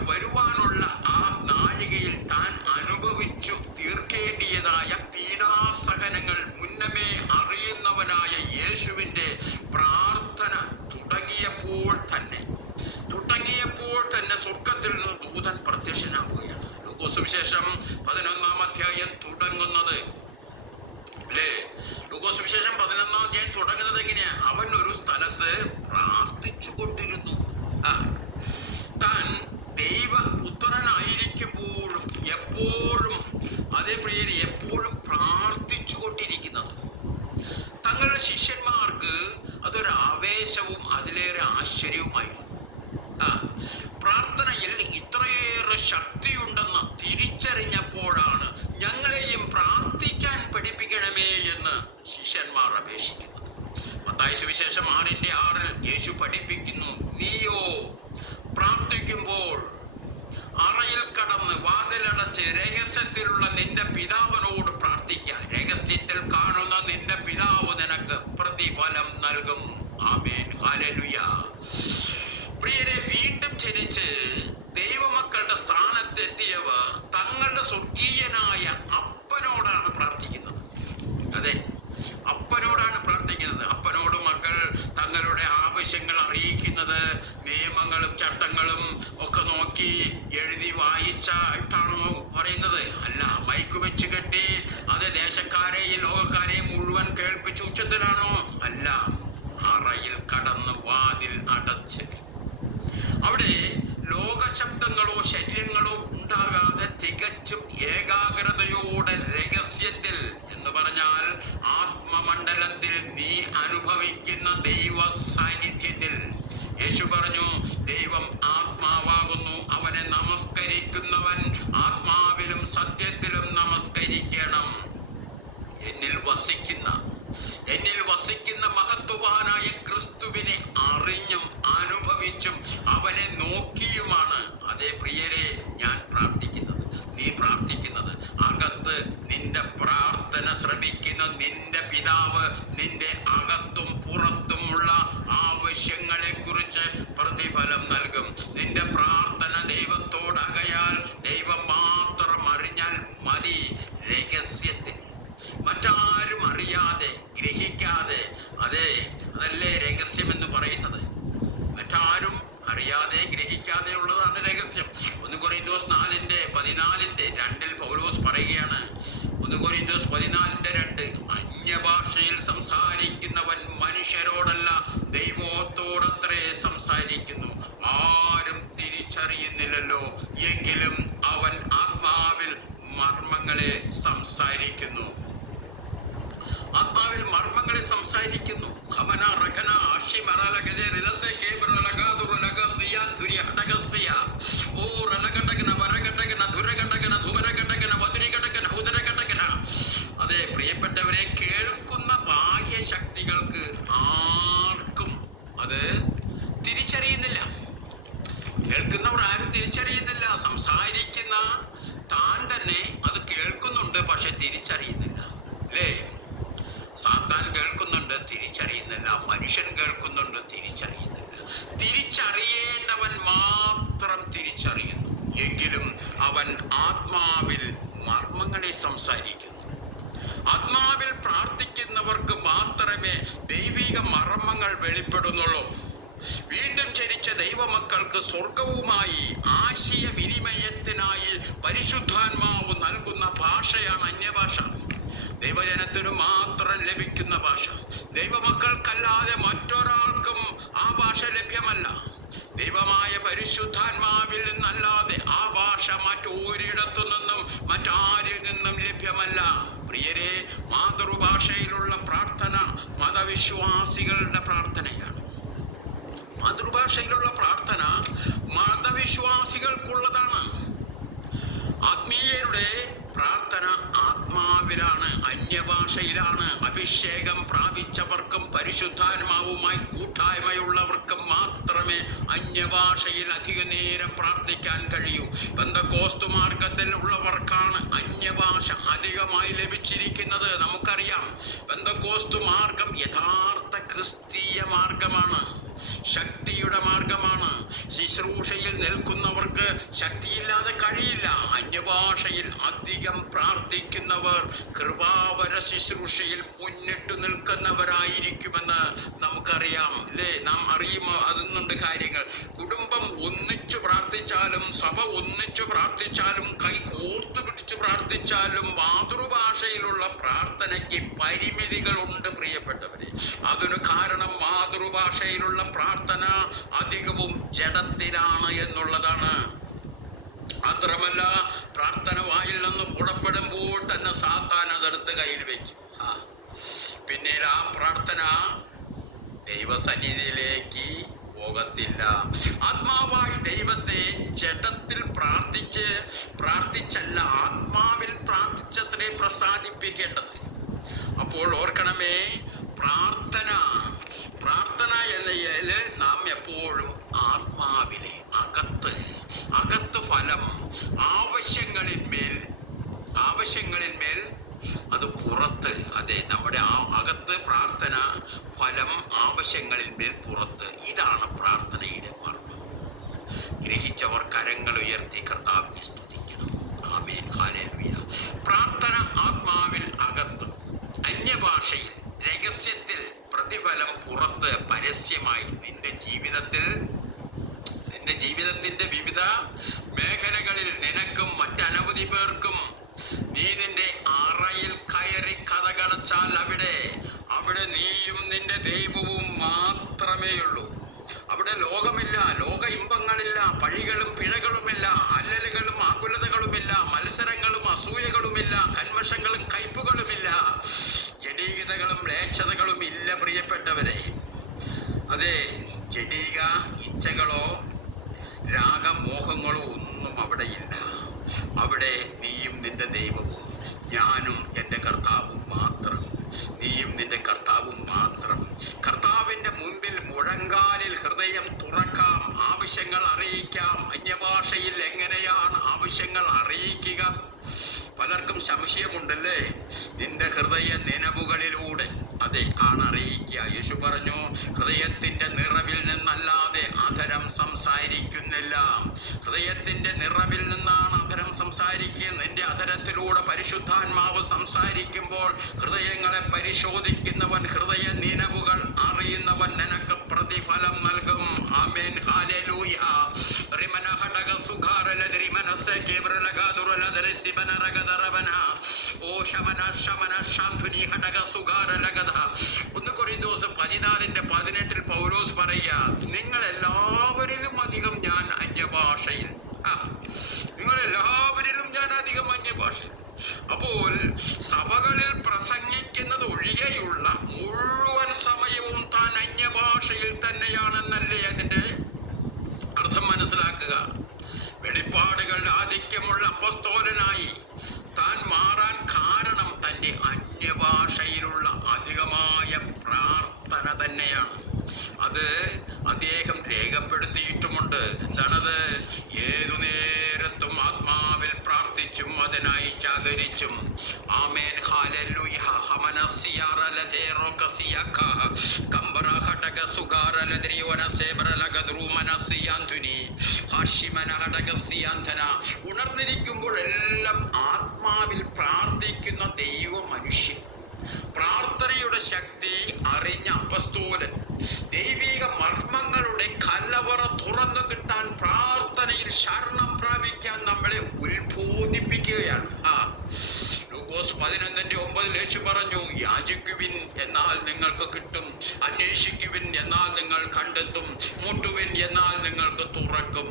വരുവാനുള്ള ആ നാഴികയിൽ താൻ അനുഭവിച്ചു തീർക്കേണ്ടിയതായ പീഡാസഹനങ്ങൾ മുന്നമേ അറിയുന്നവനായ യേശുവിൻ്റെ പ്രാർത്ഥന തുടങ്ങിയപ്പോൾ തന്നെ സ്വർഗത്തിൽ നിന്ന് ദൂതൻ പ്രത്യക്ഷനാവുകയാണ്. ലൂക്കോസ് സുവിശേഷം 11-ാം അധ്യായം തുടങ്ങുന്നത് അല്ലേ? ലൂക്കോസ് സുവിശേഷം 11-ാം അധ്യായം തുടങ്ങുന്നത് എങ്ങനെയാ? അവൻ ഒരു സ്ഥലത്ത് പ്രാർത്ഥിച്ചു കൊണ്ടിരുന്നു. താൻ ദൈവപുത്രനായിരിക്കുമ്പോഴും എപ്പോഴും, അതേ പ്രിയരെ, എപ്പോഴും പ്രാർത്ഥിച്ചു കൊണ്ടിരിക്കുന്നത് തങ്ങളുടെ ശിഷ്യന്മാർക്ക് അതൊരു ആവേശവും അതിലേറെ ആശ്ചര്യവുമായിരുന്നു. പ്രാർത്ഥനയിൽ ഇത്രയേറെ ശക്തിയുണ്ടെന്ന് തിരിച്ചറിഞ്ഞപ്പോഴാണ് ഞങ്ങളെയും പ്രാർത്ഥിക്കാൻ പഠിപ്പിക്കണമേ എന്ന് ശിഷ്യന്മാർ അപേക്ഷിക്കുന്നത്. മത്തായി സുവിശേഷം 6:6 യേശു പഠിപ്പിക്കുന്നു, നീയോ പ്രാർത്ഥിക്കുമ്പോൾ അറയിൽ കടന്ന് വാതിലടച്ച് രഹസ്യത്തിലുള്ള നിന്റെ പിതാവിനോട് പ്രാർത്ഥിക്കുക. രഹസ്യത്തിൽ കാണുന്ന നിന്റെ പിതാവ് നിനക്ക് പ്രതിഫലം നൽകും. ആമേൻ, ഹല്ലേലൂയ. പ്രിയരെ, വീണ്ടും ജനിച്ച് ദൈവമക്കളുടെ സ്ഥാനത്തെത്തിയവർ തങ്ങളുടെ സ്വർഗീയനായ അപ്പനോടാണ് പ്രാർത്ഥിക്കുന്നത്. അതെ, അപ്പനോടാണ് പ്രാർത്ഥിക്കുന്നത്. അപ്പനോട് മക്കൾ തങ്ങളുടെ ആവശ്യങ്ങൾ അറിയിക്കുന്നത് നിയമങ്ങളും ചട്ടങ്ങളും ഒക്കെ നോക്കി എഴുതി വായിച്ചായിട്ടാണോ പറയുന്നത്? അല്ല, മൈക്ക് വെച്ച് കെട്ടി അത് ദേശക്കാരെയും ലോകക്കാരെയും മുഴുവൻ കേൾപ്പിച്ച് ഉച്ചത്തിലാണോ? അല്ല, അറയിൽ കടന്ന് വാതിൽ അടച്ച് അവിടെ ലോകശബ്ദങ്ങളോ ശല്യങ്ങളോ ഉണ്ടാകാതെ തികച്ചും ഏകാഗ്രതയോടെ രഹസ്യത്തിൽ എന്ന് പറഞ്ഞാൽ ആത്മമണ്ഡലത്തിൽ നീ അനുഭവിക്കുന്ന ദൈവ സാന്നിധ്യത്തിൽ. യേശു പറഞ്ഞു, ദൈവം ആത്മാവാകുന്നു, അവനെ നമസ്കരിക്കുന്നവൻ ആത്മാവിലും സത്യത്തിലും നമസ്കരിക്കണം. എന്നിൽ വസിക്കുന്ന മഹത്വവാനായ ക്രിസ്തുവിനെ അറിഞ്ഞും അനുഭവിച്ചും അവനെ നോക്കിയുമാണ്, അതേ പ്രിയരെ, ഞാൻ പ്രാർത്ഥിക്കുന്നത്, നീ പ്രാർത്ഥിക്കുന്നത്. അകത്ത് നിന്റെ പ്രാർത്ഥന ശ്രവിക്കുന്ന നിന്റെ പിതാവ് നിന്റെ അകത്തും പുറത്തുമുള്ള ആവശ്യങ്ങളെ കുറിച്ച് പ്രതിഫലം നൽകും. നിന്റെ പ്രാർത്ഥന ദൈവത്തോടാകയാൽ ദൈവം മാത്രം അറിഞ്ഞാൽ മതി. രഹസ്യത്തിൽ, മറ്റാരും അറിയാതെ ഗ്രഹിക്കാതെ, അതല്ലേ രഹസ്യമെന്ന് പറയുന്നത്. മറ്റാരും അറിയാതെ ഗ്രഹിക്കാതെ ഉള്ളതാണ് രഹസ്യം. 1 കൊരിന്തോസ് 4:14-2 പൗലോസ് പറയുകയാണ്. 1 കൊരിന്തോസ് 14:2 അന്യഭാഷയിൽ സംസാരിക്കുന്നവൻ മനുഷ്യരോടല്ല ദൈവത്തോടത്രേ സംസാരിക്കുന്നു, ആരും തിരിച്ചറിയുന്നില്ലല്ലോ, എങ്കിലും അവൻ ആത്മാവിൽ മർമ്മങ്ങളെ സംസാരിക്കുന്നു. ആത്മാവിൽ മർമ്മങ്ങളെ സംസാരിക്കുന്നു. അതെ പ്രിയപ്പെട്ടവരെ, കേൾക്കുന്ന ബാഹ്യശക്തികൾക്ക് ആർക്കും അത് തിരിച്ചറിയുന്നില്ല. കേൾക്കുന്നവർ ആരും തിരിച്ചറിയുന്നില്ല. സംസാരിക്കുന്ന താൻ തന്നെ അത് കേൾക്കുന്നുണ്ട്, പക്ഷെ തിരിച്ചറിയുന്നില്ല അല്ലേ? സാത്താൻ കേൾക്കുന്നുണ്ട്, തിരിച്ചറിയുന്നില്ല. മനുഷ്യൻ കേൾക്കുന്നുണ്ട്, തിരിച്ചറിയുന്നില്ല. തിരിച്ചറിയേണ്ടവൻ മാത്രം തിരിച്ചറിയുന്നു, എങ്കിലും അവൻ ആത്മാവിൽ മർമ്മങ്ങളെ സംസാരിക്കുന്നു. ആത്മാവിൽ പ്രാർത്ഥിക്കുന്നവർക്ക് മാത്രമേ ദൈവിക മർമ്മങ്ങൾ വെളിപ്പെടുന്നുള്ളൂ. വീണ്ടും ജനിച്ച ദൈവമക്കൾക്ക് സ്വർഗവുമായി ആശയവിനിമയത്തിനായി പരിശുദ്ധാത്മാവ് നൽകുന്ന ഭാഷയാണ് അന്യഭാഷ. ദൈവജനത്തിനു മാത്രം ലഭിക്കുന്ന ഭാഷ. ദൈവമക്കൾക്കല്ലാതെ മറ്റൊരാൾക്കും ആ ഭാഷ ലഭ്യമല്ല. ദൈവമായ പരിശുദ്ധാത്മാവിൽ നിന്നല്ലാതെ ആ ഭാഷ മറ്റൊരിടത്തു നിന്നും മറ്റാരിൽ നിന്നും ലഭ്യമല്ല. പ്രിയരെ, മാതൃഭാഷയിലുള്ള പ്രാർത്ഥന മതവിശ്വാസികളുടെ പ്രാർത്ഥനയാണ്. അന്യഭാഷയിലുള്ള പ്രാർത്ഥന മതവിശ്വാസികൾക്കുള്ളതാണ്. ആത്മീയരുടെ പ്രാർത്ഥന ആത്മാവിലാണ്, അന്യഭാഷയിലാണ്. അഭിഷേകം പ്രാപിച്ചവർക്കും പരിശുദ്ധാത്മാവുമായി കൂട്ടായ്മയുള്ളവർക്കും മാത്രമേ അന്യഭാഷയിൽ അധിക നേരം പ്രാർത്ഥിക്കാൻ കഴിയൂ. പെന്തക്കോസ്തു മാർഗത്തിൽ ഉള്ളവർക്കാണ് അന്യഭാഷ അധികമായി ലഭിച്ചിരിക്കുന്നത്. നമുക്കറിയാം, പെന്തക്കോസ്തു മാർഗം യഥാർത്ഥ ക്രിസ്തീയ മാർഗമാണ്, ശക്തിയുടെ മാർഗമാണ്. ശുശ്രൂഷയിൽ നിൽക്കുന്നവർക്ക് ശക്തിയില്ലാതെ കഴിയില്ല. അന്യഭാഷയിൽ അധികം പ്രാർത്ഥിക്കുന്നവർ കൃപാവര ശുശ്രൂഷയിൽ മുന്നിട്ടു നിൽക്കുന്നവരായിരിക്കുമെന്ന് നമുക്കറിയാം, അല്ലേ? നാം അറിയുമോ അതുന്നുണ്ട് കാര്യങ്ങൾ. കുടുംബം ഒന്നിച്ചു പ്രാർത്ഥിച്ചാലും, സഭ ഒന്നിച്ചു പ്രാർത്ഥിച്ചാലും, കൈ കോർത്തു പിടിച്ച് പ്രാർത്ഥിച്ചാലും മാതൃഭാഷയിലുള്ള പ്രാർത്ഥനയ്ക്ക് പരിമിതികളുണ്ട് പ്രിയപ്പെട്ടവരെ. അതിനു കാരണം മാതൃഭാഷയിലുള്ള പ്രാർത്ഥന അധികവും ജഡത്തിലാണ് എന്നുള്ളതാണ്. മാത്രമല്ല, പ്രാർത്ഥന വായിൽ നിന്ന് പുറപ്പെടുമ്പോൾ തന്നെ സാത്താൻ അതെടുത്ത് കയ്യിൽ വെക്കും. പിന്നീട് ആ പ്രാർത്ഥന ദൈവസന്നിധിയിലേക്ക് പോകത്തില്ല. ആത്മാവായി ദൈവത്തെ ജഡത്തിൽ പ്രാർത്ഥിച്ചല്ല, ആത്മാവിൽ പ്രാർത്ഥിച്ചത്രേ പ്രസാദിപ്പിക്കേണ്ടത്. അപ്പോൾ ഓർക്കണമേ, പ്രാർത്ഥന എന്നതില് നാം എപ്പോഴും ആത്മാവിലെ അകത്ത് ഫലം, ആവശ്യങ്ങളിന്മേൽ അത് പുറത്ത്. അതെ, നമ്മുടെ അകത്ത് പ്രാർത്ഥന ഫലം, ആവശ്യങ്ങളിന്മേൽ പുറത്ത്. ഇതാണ് പ്രാർത്ഥനയുടെ മർമ്മം. ഗ്രഹിച്ചവർ കരങ്ങൾ ഉയർത്തി കർത്താവിനെ സ്തുതിക്കണം. ആമേൻ, ഹല്ലേലൂയ. പ്രാർത്ഥന ആത്മാവിൽ അകത്ത്, അന്യഭാഷയിൽ രഹസ്യത്തിൽ, പ്രതിഫലം പുറത്ത്, പരസ്യമായി. നിന്റെ ജീവിതത്തിന്റെ വിവിധ മേഖലകളിൽ നിനക്കും മറ്റനവധി പേർക്കും നീ നിന്റെ അറയിൽ കയറി കതകടച്ചാൽ അവിടെ നീയും നിന്റെ ദൈവവും മാത്രമേയുള്ളൂ. അവിടെ ലോകമില്ല, ലോക ഇമ്പങ്ങളില്ല, പഴികളും പിഴകളുമില്ല, അല്ലലുകളും ആകുലതകളുമില്ല, മത്സരങ്ങളും അസൂയകളുമില്ല, കന്മഷങ്ങളും കയ്പുകളുമില്ല, ജഡീകതകളും മ്ലേച്ഛതകളും ഇല്ല പ്രിയപ്പെട്ടവരെ. അതെ, ജഡീക ഇച്ഛകളോ രാഗമോഹങ്ങളോ ഒന്നും അവിടെയില്ല. അവിടെ നീയും നിന്റെ ദൈവവും, ഞാനും എൻ്റെ കർത്താവും മാത്രം, നീയും നിന്റെ കർത്താവും മാത്രം. കർത്താവിൻ്റെ മുൻപിൽ മുഴങ്കാലിൽ ഹൃദയം തുറക്കാം, ആവശ്യങ്ങൾ അറിയിക്കാം. അന്യഭാഷയിൽ എങ്ങനെയാണ് ആവശ്യങ്ങൾ അറിയിക്കുക? പലർക്കും സംശയമുണ്ടല്ലേ? നിന്റെ ഹൃദയ നിലവുകളിലൂടെ അതെ ആണ് അറിയിക്കുക. യേശു പറഞ്ഞു, ഹൃദയത്തിന്റെ നിറവിൽ നിന്നല്ലാതെ അധരം സംസാരിക്കുന്നില്ല. ഹൃദയത്തിന്റെ നിറവിൽ നിന്നാണ് അധരം സംസാരിക്കുന്നത്. നിന്റെ അധരത്തിലൂടെ പരിശുദ്ധാത്മാവ് സംസാരിക്കുമ്പോൾ ഹൃദയങ്ങളെ പരിശോധിക്കുന്നവൻ, ഹൃദയ നിലവുകൾ അറിയുന്നവൻ നിനക്ക് പ്രതിഫലം നൽകും. ആമേൻ, ഹല്ലേലൂയ. ഒന്ന് കൊരിന്തോസ് 14:18 പൗലോസ് പറയുക, നിങ്ങൾ എല്ലാവരിലും അധികം ഞാൻ അന്യഭാഷയിൽ, അപ്പോൾ സഭകളിൽ പ്രസംഗിക്കുന്നത് ഒഴികെയുള്ള മുഴുവൻ സമയവും താൻ അന്യഭാഷയിൽ തന്നെയാണെന്നല്ലേ അതിന്റെ അർത്ഥം? മനസ്സിലാക്കുക. വെളിപ്പാടുകളുടെ ആധിക്യമുള്ള അപ്പസ്തോലനായി താൻ മാറാൻ കാരണം തൻ്റെ അന്യഭാഷയിലുള്ള അധികമായ പ്രാർത്ഥന തന്നെയാണ്. അത് അദ്ദേഹം രേഖപ്പെടുത്തിയിട്ടുമുണ്ട്. എന്താണത്? ഏതു നേരത്തും ആത്മാവിൽ പ്രാർത്ഥിച്ചും അതിനായി ജാഗരിച്ചും. ആമേൻ, ഹല്ലേലൂയ. ഉണർന്നിരിക്കുമ്പോഴെല്ലാം ആത്മാവിൽ പ്രാർത്ഥിക്കുന്ന ദൈവ മനുഷ്യൻ, പ്രാർത്ഥനയുടെ ശക്തി അറിഞ്ഞ അപ്പസ്തോലൻ, ദൈവിക മർമ്മങ്ങളുടെ കലവറ തുറന്നു കിട്ടാൻ പ്രാർത്ഥനയിൽ ശരണം പ്രാപിക്കാൻ നമ്മളെ ഉത്ബോധിപ്പിക്കുകയാണ്. ലൂക്കോസ് 11:9 യേശു പറഞ്ഞു, യാചിക്കുവിൻ എന്നാൽ നിങ്ങൾക്ക് കിട്ടും, അന്വേഷിക്കുവിൻ എന്നാൽ നിങ്ങൾ കണ്ടെത്തും, മുട്ടുവിൻ എന്നാൽ നിങ്ങൾക്ക് തുറക്കും.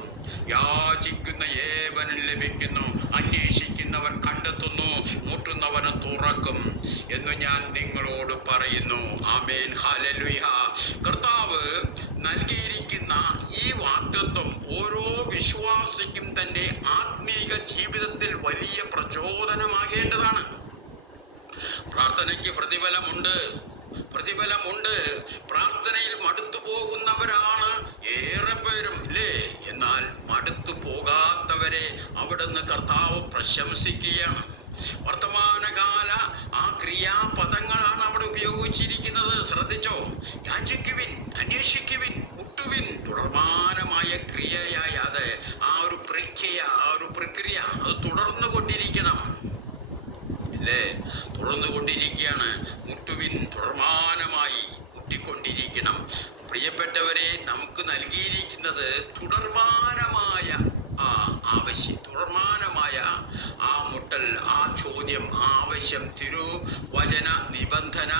യാചിക്കുന്ന ഏവനും ലഭിക്കുന്നു, അന്വേഷിക്കുന്നവൻ കണ്ടെത്തുന്നു, മുട്ടുന്നവന് തുറക്കും എന്ന് ഞാൻ നിങ്ങളോട് പറയുന്നു. ആമേൻ, ഹല്ലേലൂയ. കർത്താവ് നൽകിയിരിക്കുന്ന ഈ ഈ വാഗ്ദത്വം ഓരോ വിശ്വാസിക്കും തൻ്റെ ആത്മീക ജീവിതത്തിൽ വലിയ പ്രചോദനമാകേണ്ടതാണ്. പ്രാർത്ഥനയ്ക്ക് പ്രതിഫലമുണ്ട്. പ്രാർത്ഥനയിൽ മടുത്തു പോകുന്നവരാണ് ഏറെ പേരും ഇല്ലേ? എന്നാൽ മടുത്തു പോകാത്തവരെ അവിടുന്ന് കർത്താവ് പ്രശംസിക്കുകയാണ്. വർത്തമാനകാല ആ ക്രിയാപദങ്ങളാണ് അവിടെ ഉപയോഗിച്ചിരിക്കുന്നത്. ശ്രദ്ധിച്ചോ? യാചിക്കുവിൻ, അന്വേഷിക്കുവിൻ, മുട്ടുവിൻ. തുടർമാനമായ ക്രിയയായ അത് ആ ഒരു പ്രക്രിയ അത് തുടർന്നു കൊണ്ടിരിക്കണം ഇല്ലേ? തുറന്നുകൊണ്ടിരിക്കുകയാണ്. മുട്ടുവിൻ, തുടർമാനമായി മുട്ടിക്കൊണ്ടിരിക്കണം. പ്രിയപ്പെട്ടവരെ, നമുക്ക് നൽകിയിരിക്കുന്നത് തുടർമാനമായ ആ ആവശ്യം, തുടർമാനമായ ആ മുട്ടൽ, ആ ചോദ്യം, ആ ആവശ്യം തിരുവചന നിബന്ധന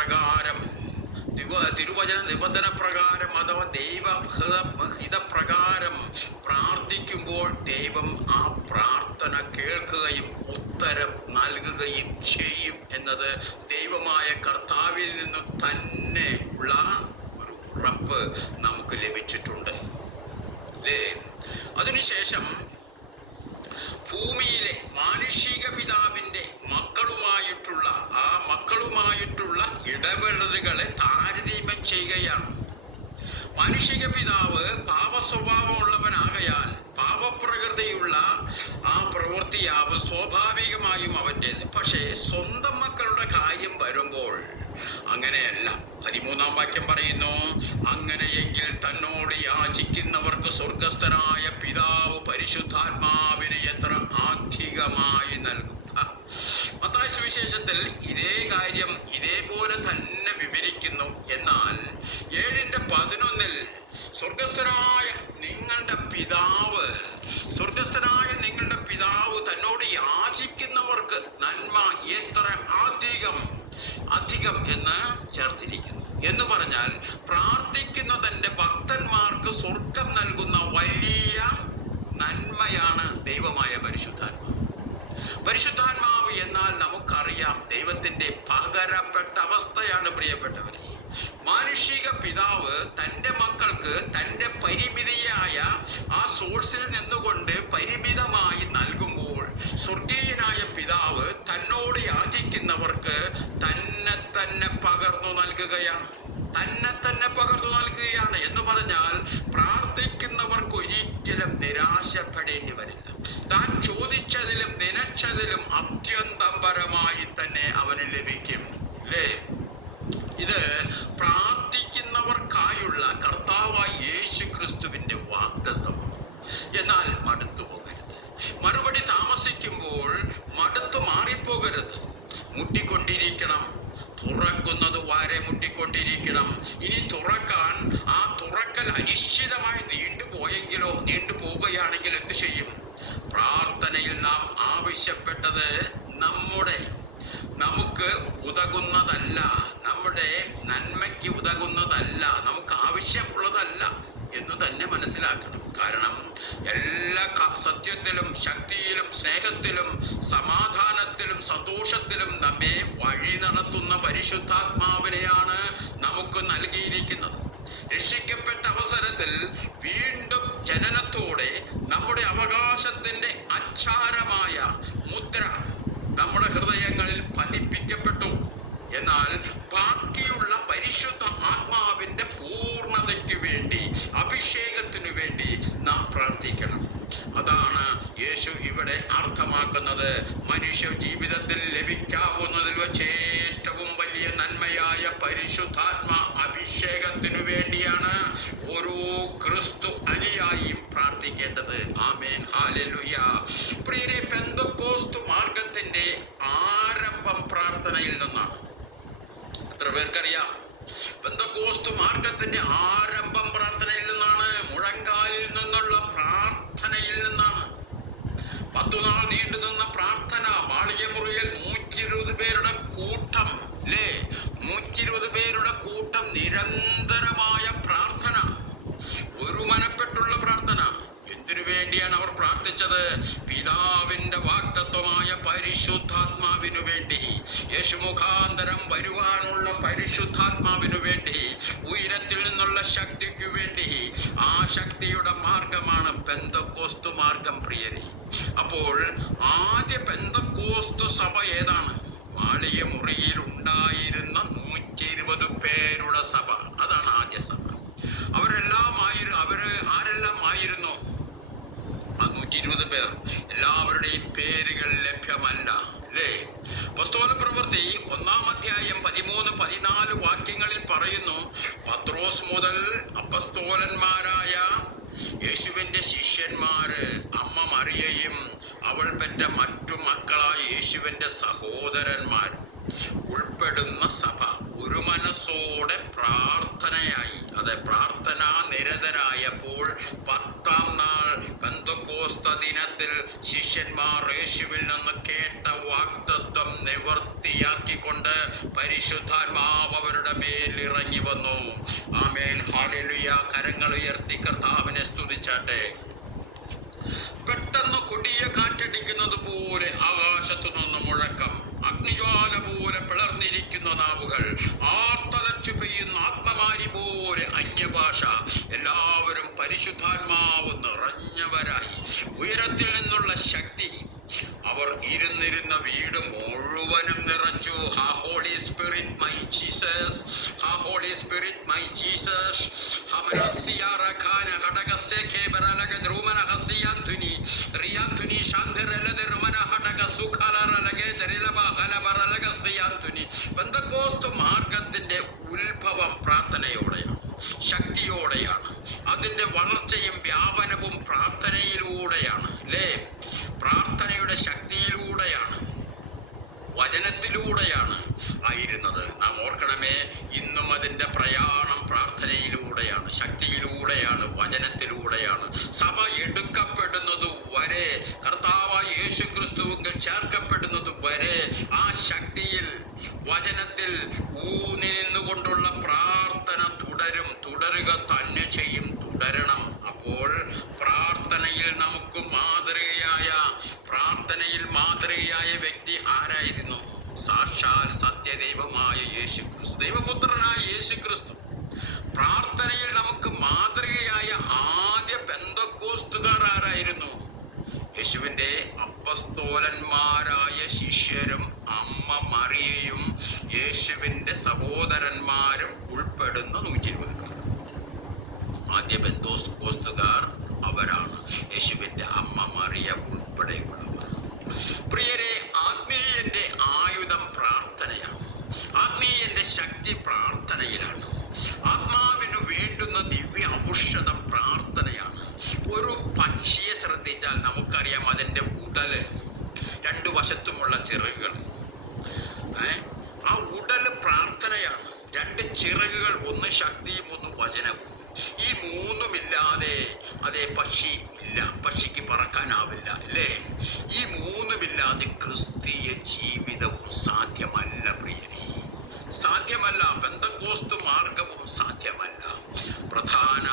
പ്രകാരം അഥവാ ദൈവഹിത പ്രകാരം പ്രാർത്ഥിക്കുമ്പോൾ ദൈവം ആ പ്രാർത്ഥന കേൾക്കുകയും ഉത്തരം നൽകുകയും ചെയ്യും എന്നത് ദൈവമായ കർത്താവിൽ നിന്ന് തന്നെ ഉള്ള ഒരു ഉറപ്പ് നമുക്ക് ലഭിച്ചിട്ടുണ്ട് അല്ലേ? അതിനുശേഷം ഭൂമിയിലെ മാനുഷിക പിതാവിൻ്റെ മക്കളുമായിട്ടുള്ള ഇടപെടലുകളെ താരതമ്യം ചെയ്യുകയാണ്. മാനുഷിക പിതാവ് പാപസ്വഭാവമുള്ളവനാകയാൽ പാപപ്രകൃതിയുള്ള ആ പ്രവൃത്തിയാവ് സ്വാഭാവികമായും അവൻ്റേത്. പക്ഷേ സ്വന്തം മക്കളുടെ കാര്യം വരുമ്പോൾ അങ്ങനെയല്ല. 13-ാം വാക്യം പറയുന്നു, അങ്ങനെയെങ്കിൽ തന്നോട് യാചിക്കുന്നവർക്ക് സ്വർഗസ്ഥനായ പിതാവ് പരിശുദ്ധാത്മാവിനെ എത്ര അധികമായി നൽകും. മത്തായി സുവിശേഷത്തിൽ ഇതേ കാര്യം ഇതേപോലെ തന്നെ വിവരിക്കുന്നു. എന്നാൽ 7:11 സ്വർഗസ്ഥനായ നിങ്ങളുടെ പിതാവ് തന്നോട് യാചിക്കുന്നവർക്ക് നന്മ എത്ര അധികം എന്ന് ചേർത്തിരിക്കുന്നു. എന്ന് പറഞ്ഞാൽ പ്രാർത്ഥിക്കുന്ന തൻ്റെ ഭക്തന്മാർക്ക് സ്വർഗം നൽകുന്ന വലിയ നന്മയാണ് ദൈവമായ പരിശുദ്ധാത്മാവ് എന്നാൽ നമുക്കറിയാം ദൈവത്തിൻ്റെ പകരപ്പെട്ട അവസ്ഥയാണ്. പ്രിയപ്പെട്ടവരെ, മാനുഷിക പിതാവ് തൻ്റെ മക്കൾക്ക് തൻ്റെ പരിമിതിയായ ആ സോഴ്സിൽ നിന്നുകൊണ്ട് പരിമിതമായി നൽകുമ്പോൾ സ്വർഗീയനായ പിതാവ് തന്നോട് യാചിക്കുന്നവർക്ക് തന്നെ പകർന്നു നൽകുകയാണ്. എന്ന് പറഞ്ഞാൽ പ്രാർത്ഥിക്കുന്നവർക്ക് ഒരിക്കലും നിരാശപ്പെടേണ്ടി വരില്ല. താൻ ചോദിച്ചതിലും നനച്ചതിലും അത്യന്തപരമായി തന്നെ അവന് ലഭിക്കും അല്ലേ? ഇത് പ്രാർത്ഥിക്കുന്നവർക്കായുള്ള കർത്താവായ യേശു ക്രിസ്തുവിൻ്റെ വാഗ്ദത്തം. എന്നാൽ മടുത്തു പോകരുത്. മറുപടി താമസിക്കുമ്പോൾ മടുത്തു മാറിപ്പോകരുത്. മുട്ടിക്കൊണ്ടിരിക്കണം. തുറക്കുന്നത് വരെ മുട്ടിക്കൊണ്ടിരിക്കണം. ഇനി തുറക്കാൻ ആ തുറക്കൽ അനിശ്ചിതമായി നീണ്ടുപോവുകയാണെങ്കിൽ എന്ത് ചെയ്യും? പ്രാർത്ഥനയിൽ നാം ആവശ്യപ്പെട്ടത് നമുക്ക് ഉതകുന്നതല്ല, നമ്മുടെ നന്മയ്ക്ക് ഉതകുന്നതല്ല, നമുക്ക് ആവശ്യമുള്ളതല്ല എന്ന് തന്നെ മനസ്സിലാക്കണം. കാരണം എല്ലാ സത്യത്തിലും ശക്തിയിലും സ്നേഹത്തിലും സമാധാനത്തിലും സന്തോഷത്തിലും നമ്മെ വഴി നടത്തുന്ന പരിശുദ്ധാത്മാവിനെയാണ് നമുക്ക് നൽകിയിരിക്കുന്നത്. രക്ഷിക്കപ്പെട്ട അവസരത്തിൽ വീണ്ടും ജനനത്തോടെ നമ്മുടെ അവകാശത്തിൻ്റെ അച്ചാരമായ മുദ്ര നമ്മുടെ ഹൃദയങ്ങളിൽ പതിപ്പിക്കപ്പെട്ടു. എന്നാൽ ബാക്കിയുള്ള പരിശുദ്ധ ആത്മാവിൻ്റെ പൂർണ്ണതയ്ക്ക് വേണ്ടി, അഭിഷേകത്തിനു വേണ്ടി നാം പ്രാർത്ഥിക്കണം. അതാണ് യേശു ഇവിടെ അർത്ഥമാക്കുന്നത്. മനുഷ്യ ജീവിതത്തിൽ ലഭിക്കാവുന്നതിൽ വെച്ച് ഏറ്റവും വലിയ നന്മയായ പരിശുദ്ധാത്മാ അഭിഷേകത്തിനു വേണ്ടിയാണ് ഓരോ ക്രിസ്തു അനുയായിയും പ്രാർത്ഥിക്കേണ്ടത്. ആമേൻ, ഹല്ലേലൂയ. പ്രിയരെ, പെന്തക്കോസ്തു മാർഗത്തിന്റെ ആരംഭം പ്രാർത്ഥനയിൽ നിന്നാണ്. എത്ര പേർക്കറിയാം? പെന്തക്കോസ്തു മാർഗത്തിന്റെ ആരംഭം പ്രാർത്ഥനയിൽ നിന്നാണ്. മുഴങ്കാലിൽ നിന്നുള്ള പ്രാർത്ഥനയിൽ നിന്നാണ്. 10 നാൾ നീണ്ടു നിന്ന പ്രാർത്ഥന. മാളികമുറിയിൽ 120 പേരുടെ കൂട്ടം അല്ലേ? 120 പേരുടെ കൂട്ടം, നിരന്തരമായ പ്രാർത്ഥന, ഒരു മനപ്പെട്ടുള്ള പ്രാർത്ഥന. എന്തിനു വേണ്ടിയാണ് അവർ പ്രാർത്ഥിച്ചത്? പിതാവിന്റെ വാഗ്ദത്തമായ പരിശുദ്ധാത്മാവിനു വേണ്ടി, യേശു മുഖാന്തരം വരുവാനുള്ള പരിശുദ്ധാത്മാവിനു വേണ്ടി, ഉയരത്തിൽ നിന്നുള്ള ശക്തിക്കു വേണ്ടി, ആ അപ്പോൾ ആദ്യ പെന്തക്കോസ്ത് സഭ ഏതാണ്? മാളിക മുറിയിൽ ഉണ്ടായിരുന്ന 120 പേരുടെ സഭ, അതാണ് ആദ്യ സഭ. അവര് ആരെല്ലാം ആയിരുന്നു? 120 പേർ. എല്ലാവരുടെയും പേരുകൾ ലഭ്യമല്ല, അല്ലേ? അപ്പോസ്തലപ്രവൃത്തി 1-ാം അധ്യായം 13-14 വാക്യങ്ങളിൽ പറയുന്നു, പത്രോസ് മുതൽ അപ്പസ്തോലന്മാരായ യേശുവിന്റെ ശിഷ്യന്മാര്, അമ്മ മറിയയും അവൾ പെറ്റ മറ്റു മക്കളായ യേശുവിന്റെ സഹോദരന്മാർ ഉൾപ്പെടുന്ന സഭ ഒരു മനസ്സോടെ പ്രാർത്ഥനയായി, പ്രാർത്ഥനാ നിരതരായപ്പോൾ 10-ാം നാൾ പെന്തക്കോസ്ത് ദിനത്തിൽ ശിഷ്യന്മാർ യേശുവിൽ നിന്ന് കേട്ട വാഗ്ദത്തം നിവർത്തിയാക്കിക്കൊണ്ട് പരിശുദ്ധാത്മാവ് അവരുടെ മേൽ ഇറങ്ങി വന്നു. ആമേൻ, ഹല്ലേലൂയ. കരങ്ങൾ ഉയർത്തി കർത്താവിനെ സ്തുതിച്ചാട്ടെ. പെട്ടെന്ന് കൊടിയ കാറ്റടിക്കുന്നത് പോലെ ആകാശത്തു നിന്ന് മുഴക്കം, അഗ്നിജ്വാല പോലെ പിളർന്നിരിക്കുന്ന നാവുകൾ, ആർത്തലച്ചു പെയ്യുന്ന ആത്മമാരി പോലെ അന്യഭാഷ. എല്ലാവരും പരിശുദ്ധാത്മാവ് നിറഞ്ഞവരായി. ഉയരത്തിൽ നിന്നുള്ള ശക്തി അവർ ഇരുന്നിരുന്ന വീട് മുഴുവനും നിറച്ചു. ഹാ ഹോളി സ്പിരിറ്റ് മൈ ജീസസ്, ഹാ ഹോളി സ്പിരിറ്റ് മൈ ജീസസ്. ഹമനസിയാറഖാന ഹടകസേകെ ബരലഗ ദ്രുമനഹസിയാന്തുനി റിയാന്തുനി ശാന്തരലദർമന ഹടക സുഖലരലഗെ ദരിലബ ഹലബരലഗസിയാന്തുനി. പെന്തക്കോസ്ത് മാർഗത്തിന്റെ ഉത്ഭവം പ്രാർത്ഥനയോടെയാണ്, ശക്തിയോടെയാണ്. അതിന്റെ വളർച്ചയും വ്യാപനവും പ്രാർത്ഥനയിലൂടെയാണ്, അല്ലേ? പ്രാർത്ഥനയുടെ ശക്തിയിലൂടെയാണ്, വചനത്തിലൂടെയാണ് ആയിരുന്നത്. നാം ഓർക്കണമേ, ഇന്നും അതിൻ്റെ പ്രയാണം പ്രാർത്ഥനയിലൂടെയാണ്, ശക്തിയിലൂടെയാണ്, വചനത്തിലൂടെയാണ്. സഭ എടുക്കപ്പെടുന്നത് വരെ, കർത്താവായ യേശു ക്രിസ്തുവിൽ ചേർക്കപ്പെടുന്നത് വരെ ആ ശക്തിയിൽ, വചനത്തിൽ ഊന്നി നിന്നുകൊണ്ടുള്ള പ്രാർത്ഥന തുടരുക തന്നെ ചെയ്യും, തുടരണം. അപ്പോൾ പ്രാർത്ഥനയിൽ നമുക്ക് മാതൃകയായ വ്യക്തി ആരായിരുന്നു? സാക്ഷാൽ സത്യദൈവമായ യേശു ക്രിസ്തു, ദൈവപുത്രനായ യേശു ക്രിസ്തു. പ്രാർത്ഥനയിൽ നമുക്ക് മാതൃകയായ ആദ്യ പെന്തക്കോസ്തുകാർ ആരായിരുന്നു? യേശുവിൻ്റെ അപ്പസ്തോലന്മാരായ ശിഷ്യരും അമ്മ മറിയയും യേശുവിൻ്റെ സഹോദരന്മാരും ഉൾപ്പെടുന്ന 120 പേർ. ആദ്യ പെന്തക്കോസ്തുകാർ അവരാണ്, യേശുവിൻ്റെ അമ്മ മറിയ ഉൾപ്പെടെയുള്ളവർ. പ്രിയരെ, ആത്മീയന്റെ ആയുധം പ്രാർത്ഥനയാണ്. ആത്മീയന്റെ ശക്തി പ്രാർത്ഥനയിലാണ്. ആത്മാവിന് വേണ്ടുന്ന ദിവ്യ ഔഷധം പ്രാർത്ഥനയാണ്. ഒരു പക്ഷിയെ ശ്രദ്ധിച്ചാൽ നമുക്കറിയാം, അതിൻ്റെ ഉടല്, 2 വശത്തുമുള്ള ചിറകുകൾ. ആ ഉടല് പ്രാർത്ഥനയാണ്. 2 ചിറകുകൾ, ഒന്ന് ശക്തിയും ഒന്ന് വചനവും. ഈ മൂന്നുമില്ലാതെ പക്ഷി ഇല്ല, പക്ഷിക്ക് പറക്കാനാവില്ല, അല്ലേ? ഈ മൂന്നുമില്ലാതെ ക്രിസ്തീയ ജീവിതവും സാധ്യമല്ല പ്രിയരെ, സാധ്യമല്ല. പെന്തക്കോസ്ത് മാർഗവും സാധ്യമല്ല. പ്രധാന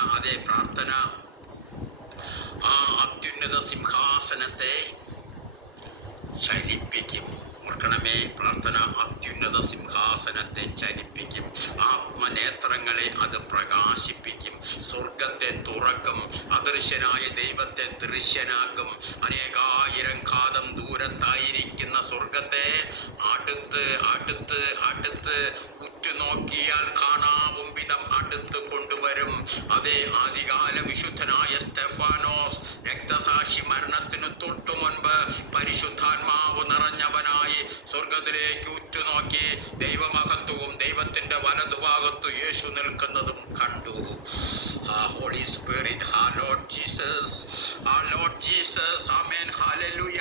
പ്രാർത്ഥന ആ അത്യുന്നത സിംഹാസനത്തെ ചലിപ്പിക്കും. ഓർക്കണമേ, പ്രാർത്ഥന അത്യുന്നത സിംഹാസനത്തെ ചലിപ്പിക്കും. ആത്മനേത്രങ്ങളെ അത് പ്രകാശിപ്പിക്കും. സ്വർഗത്തെ തുറക്കും. അദൃശ്യനായ ദൈവത്തെ ദൃശ്യനാക്കും. അനേകായിരം കാതം ദൂരത്തായിരിക്കുന്ന സ്വർഗത്തെ അടുത്ത് ഉറ്റുനോക്കിയാൽ കാണാവും വിധം അടുത്ത് കൊണ്ടുവരും. അതേ ആദികാല വിശുദ്ധനായ സ്തെഫാനോസ്, രക്തസാക്ഷി, മരണത്തിനു തൊട്ടു മുൻപ് പരിശുദ്ധാത്മാവ് നിറഞ്ഞവനായി സ്വർഗത്തിലേക്ക് ഉറ്റുനോക്കി ദൈവമഹത്വവും ദൈവത്തിന്റെ വലതുഭാഗത്തു യേശു നിൽക്കുന്നതും കണ്ടു. Holy Spirit, Lord Jesus, Lord Jesus, ആമേൻ, ഹല്ലേലൂയ.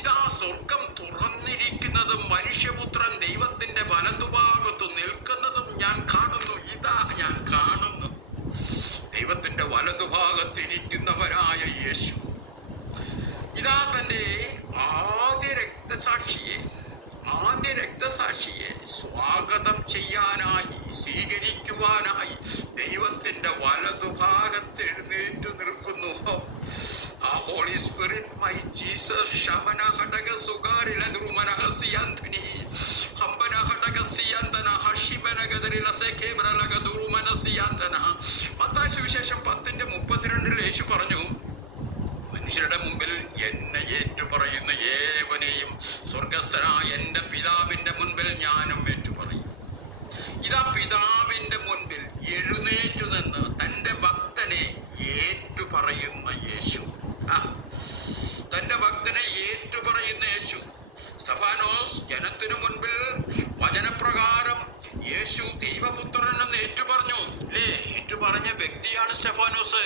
ഇതാ സ്വർഗം തുറന്നിരിക്കുന്നതും മനുഷ്യപുത്രൻ ദൈവത്തിന്റെ വലതുഭാഗത്തു നിൽക്കുന്നതും ഞാൻ കാണുന്നു. ഇതാ ഞാൻ കാണുന്നു ദൈവത്തിന്റെ വലതുഭാഗത്തിരിക്കുന്നവരായ യേശു. ഇതാ തന്റെ ആദ്യ രക്തസാക്ഷിയെ സ്വാഗതം ചെയ്യാനായി, സ്വീകരിക്കുവാനായി ദൈവത്തിന്റെ വലതുഭാഗത്ത് എഴുന്നേറ്റു നിൽക്കുന്നു. ഹോളി സ്പിരിറ്റ് മൈ ജീസസ്, ശമന ഹടക സുഗാരില ദ്രുമനഹസിയന്തുനി ഹംബന ഹടകസിയന്തന ഹഷിമന ഗദരില സേകേബ്രലഗ ദുരുമനസിയന്തന. മത്തായി സുവിശേഷം 10:32 യേശു പറഞ്ഞു, മനുഷ്യരുടെ മുമ്പിൽ എന്നെ ഞാനും ഏറ്റുപറയും. ഇതാ പിതാവിന്റെ മുൻപിൽ എഴുന്നേറ്റു നിന്ന് തന്റെ ഭക്തനെ ഏറ്റുപറയുന്ന യേശു. തന്റെ ഭക്തനെ ഏറ്റുപറയുന്ന യേശു. സ്തെഫാനോസ് ജനത്തിനു മുൻപിൽ വചനപ്രകാരം യേശു ദൈവപുത്രൻ എന്ന് ഏറ്റുപറഞ്ഞു അല്ലേ? ഏറ്റുപറഞ്ഞ വ്യക്തിയാണ് സ്തെഫാനോസ്.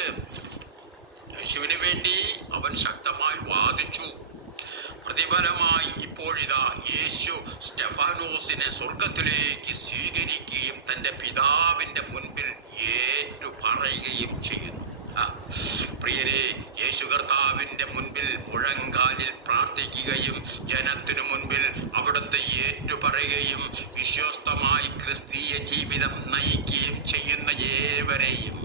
യേശുവിന് വേണ്ടി അവൻ ശക്തമായി വാദിച്ചു. പ്രതിഫലമായി ഇപ്പോഴിതാ യേശു സ്തെഫാനോസിനെ സ്വർഗത്തിലേക്ക് സ്വീകരിക്കുകയും തൻ്റെ പിതാവിൻ്റെ മുൻപിൽ ഏറ്റുപറയുകയും ചെയ്യുന്നു. പ്രിയരെ, യേശു കർത്താവിൻ്റെ മുൻപിൽ മുഴങ്കാലിൽ പ്രാർത്ഥിക്കുകയും ജനത്തിനു മുൻപിൽ അവിടുത്തെ ഏറ്റുപറയുകയും വിശ്വസ്തമായി ക്രിസ്തീയ ജീവിതം നയിക്കുകയും ചെയ്യുന്ന ഏവരെയും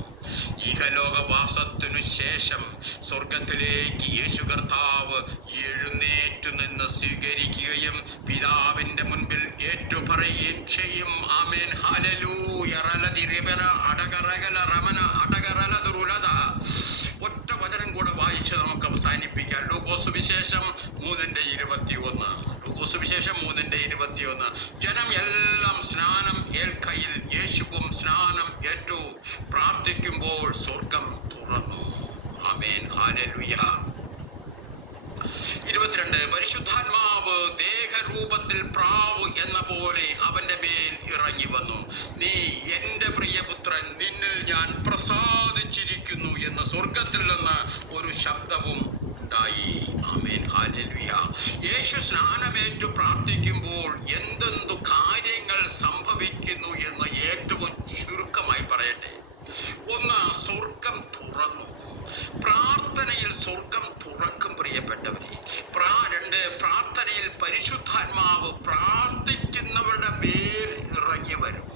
ഇഹലോകവാസത്തിനു ശേഷം സ്വർഗത്തിലേക്ക് യേശു കർത്താവ് എഴുന്നേറ്റു നിന്ന് സ്വീകരിക്കുകയും പിതാവിന്റെ മുൻപിൽ ഏറ്റുപറയുകയും ചെയ്യും. ആമേൻ, ഹല്ലേലൂയ. ഒറ്റ വചനം കൂടെ വായിച്ച് നമുക്ക് അവസാനിപ്പിക്കാം. ലൂക്കോസ് സുവിശേഷം 3:21. ലൂക്കോസ് സുവിശേഷം 3:21. ജനം എല്ലാം സ്നാനം ഏൽക്കയിൽ യേശുവും സ്നാനം ഏറ്റു. പ്രാർത്ഥിക്കുമ്പോൾ സ്വർഗം തുറന്നു. ആമേൻ, ഹല്ലേലൂയ. 22. പരിശുദ്ധാത്മാവ് ദേഹരൂപത്തിൽ പ്രാവ് എന്ന പോലെ അവന്റെ മേൽ ഇറങ്ങി വന്നു. നീ എന്റെ പ്രിയപുത്രൻ, നിന്നിൽ ഞാൻ പ്രസാദിച്ചിരിക്കുന്നു എന്ന് സ്വർഗത്തിൽ നിന്ന് ഒരു ശബ്ദവും ഉണ്ടായി. ആമേൻ, ഹല്ലേലൂയ. യേശു സ്നാനമേറ്റു പ്രാർത്ഥിക്കുമ്പോൾ എന്തെന്തു കാര്യങ്ങൾ സംഭവിക്കുന്നു എന്ന് ഏറ്റവും ചുരുക്കമായി പറയട്ടെ. 1. സ്വർഗം തുറന്നു. പ്രാർത്ഥനയിൽ സ്വർഗം തുറക്കും പ്രിയപ്പെട്ടവരെ. 2. പ്രാർത്ഥനയിൽ പരിശുദ്ധാത്മാവ് പ്രാർത്ഥിക്കുന്നവരുടെ മേൽ ഇറങ്ങി വരും.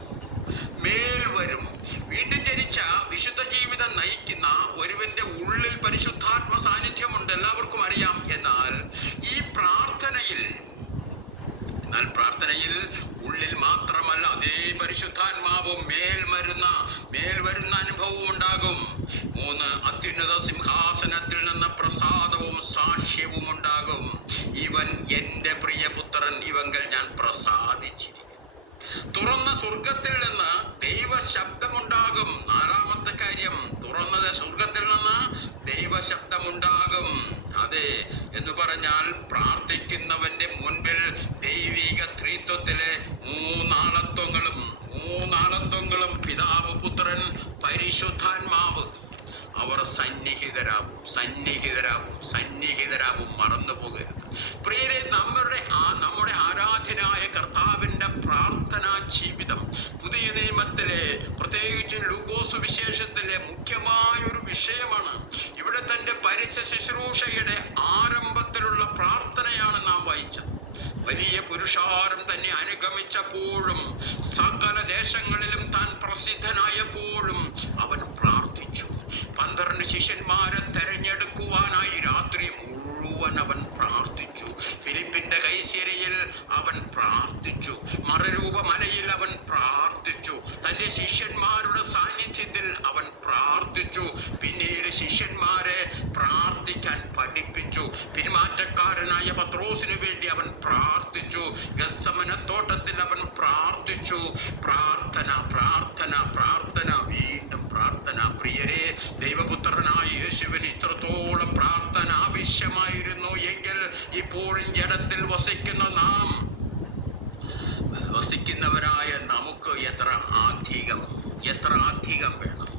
വീണ്ടും ജനിച്ച വിശുദ്ധ ജീവിതം നയിക്കുന്ന ഒരുവന്റെ ഉള്ളിൽ പരിശുദ്ധാത്മ സാന്നിധ്യമുണ്ട്, എല്ലാവർക്കും അറിയാം. എന്നാൽ പ്രാർത്ഥനയിൽ ഉള്ളിൽ മാത്രമല്ല, അതേ പരിശുദ്ധാത്മാവ് മേൽ വരുന്ന അനുഭവവും ഉണ്ടാകും. 3. അത്യുന്നത സിംഹാസനത്തിൽ നിന്ന് പ്രസാദവും സാക്ഷ്യവും ഉണ്ടാകും. ഇവൻ എന്റെ പ്രിയപുത്രൻ, ഇവങ്കൽ ഞാൻ പ്രസാദിച്ചിരിക്കുന്നു. തുറന്ന സ്വർഗത്തിൽ നിന്ന് ദൈവ ശബ്ദമുണ്ടാകും. 4-ാമത്തെ കാര്യം, തുറന്ന സ്വർഗത്തിൽ നിന്ന് ദൈവ ശബ്ദമുണ്ടാകും. അതെ, എന്ന് പറഞ്ഞാൽ പ്രാർത്ഥിക്കുന്നവന്റെ മുൻപിൽ ദൈവിക ത്രിത്വത്തിലെ മൂന്നാളത്വങ്ങളും പിതാവ്, പുത്രൻ, പരിശുദ്ധാത്മാവ് അവർ സന്നിഹിതരാകും. മറന്നു പോകരുത് പ്രിയരെ. നമ്മുടെ ആരാധനായ കർത്താവിന്റെ പ്രാർത്ഥനാ ജീവിതം പുതിയ നിയമത്തിലെ, പ്രത്യേകിച്ച് ലൂക്കോസ് വിശേഷത്തിലെ മുഖ്യമായ ഒരു വിഷയമാണ്. ഇവിടെ തന്റെ പരസ്യ ശുശ്രൂഷയുടെ ആരംഭത്തിലുള്ള പ്രാർത്ഥനയാണ് നാം വായിച്ചത്. വലിയ പുരുഷാരം തന്നെ അനുഗമിച്ചപ്പോഴും സകല ദേശങ്ങളിലും താൻ പ്രസിദ്ധനായപ്പോഴും അവൻ പ്രാർത്ഥിച്ചു. 12 ശിഷ്യന്മാരെ തെരഞ്ഞെടുക്കുവാനായി രാത്രി മുഴുവൻ അവൻ പ്രാർത്ഥിച്ചു. ഫിലിപ്പിന്റെ കൈസരിയിൽ അവൻ പ്രാർത്ഥിച്ചു. മറരൂപമലയിൽ അവൻ പ്രാർത്ഥിച്ചു. തന്റെ ശിഷ്യന്മാരുടെ സാന്നിധ്യത്തിൽ അവൻ പ്രാർത്ഥിച്ചു. പിന്നീട് ശിഷ്യന്മാരെ പ്രാർത്ഥിക്കാൻ പഠിപ്പിച്ചു. പിന്മാറ്റക്കാരനായ പത്രോസിനു വേണ്ടി അവൻ പ്രാർത്ഥിച്ചു. ഗത്സമനത്തോട്ടത്തിൽ അവൻ പ്രാർത്ഥിച്ചു. പ്രാർത്ഥന, വീണ്ടും പ്രാർത്ഥന. പ്രിയരെ, ദൈവപുത്രനായ യേശുവിന് ഇത്രത്തോളം പ്രാർത്ഥന ആവശ്യമായിരുന്നു എങ്കിൽ ഇപ്പോഴും ജഡത്തിൽ വസിക്കുന്നവരായ നമുക്ക് എത്ര അധികം വേണം.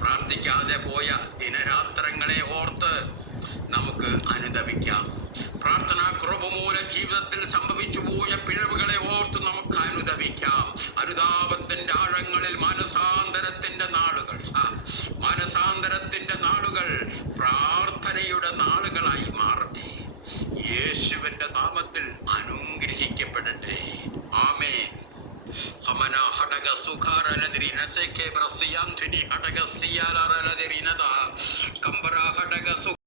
പ്രാർത്ഥിക്കാതെ പോയ ദിനരാത്രങ്ങളെ ഓർത്ത് നമുക്ക് അനുതപിക്കാം. പ്രാർത്ഥനാക്കുറവ് മൂലം ജീവിതത്തിൽ സംഭവിച്ചു പോയ പിഴവുകളെ ഓർത്ത് നമുക്ക് അനുതപിക്കാം. അനുതാപത്തിന്റെ ആഴങ്ങളിൽ മാനസാന്തരത്തിന്റെ നാളുകൾ പ്രാർത്ഥനയുടെ നാളുകളായി മാറട്ടെ. യേശുവിന്റെ നാമത്തിൽ അനുഗ്രഹിക്കപ്പെടട്ടെ. ആമേൻ. ഹമന ഹടക സുഖാരലദ്രി നസേകെ ബ്രസിയാന്തിനി ഹടക സിയാലറ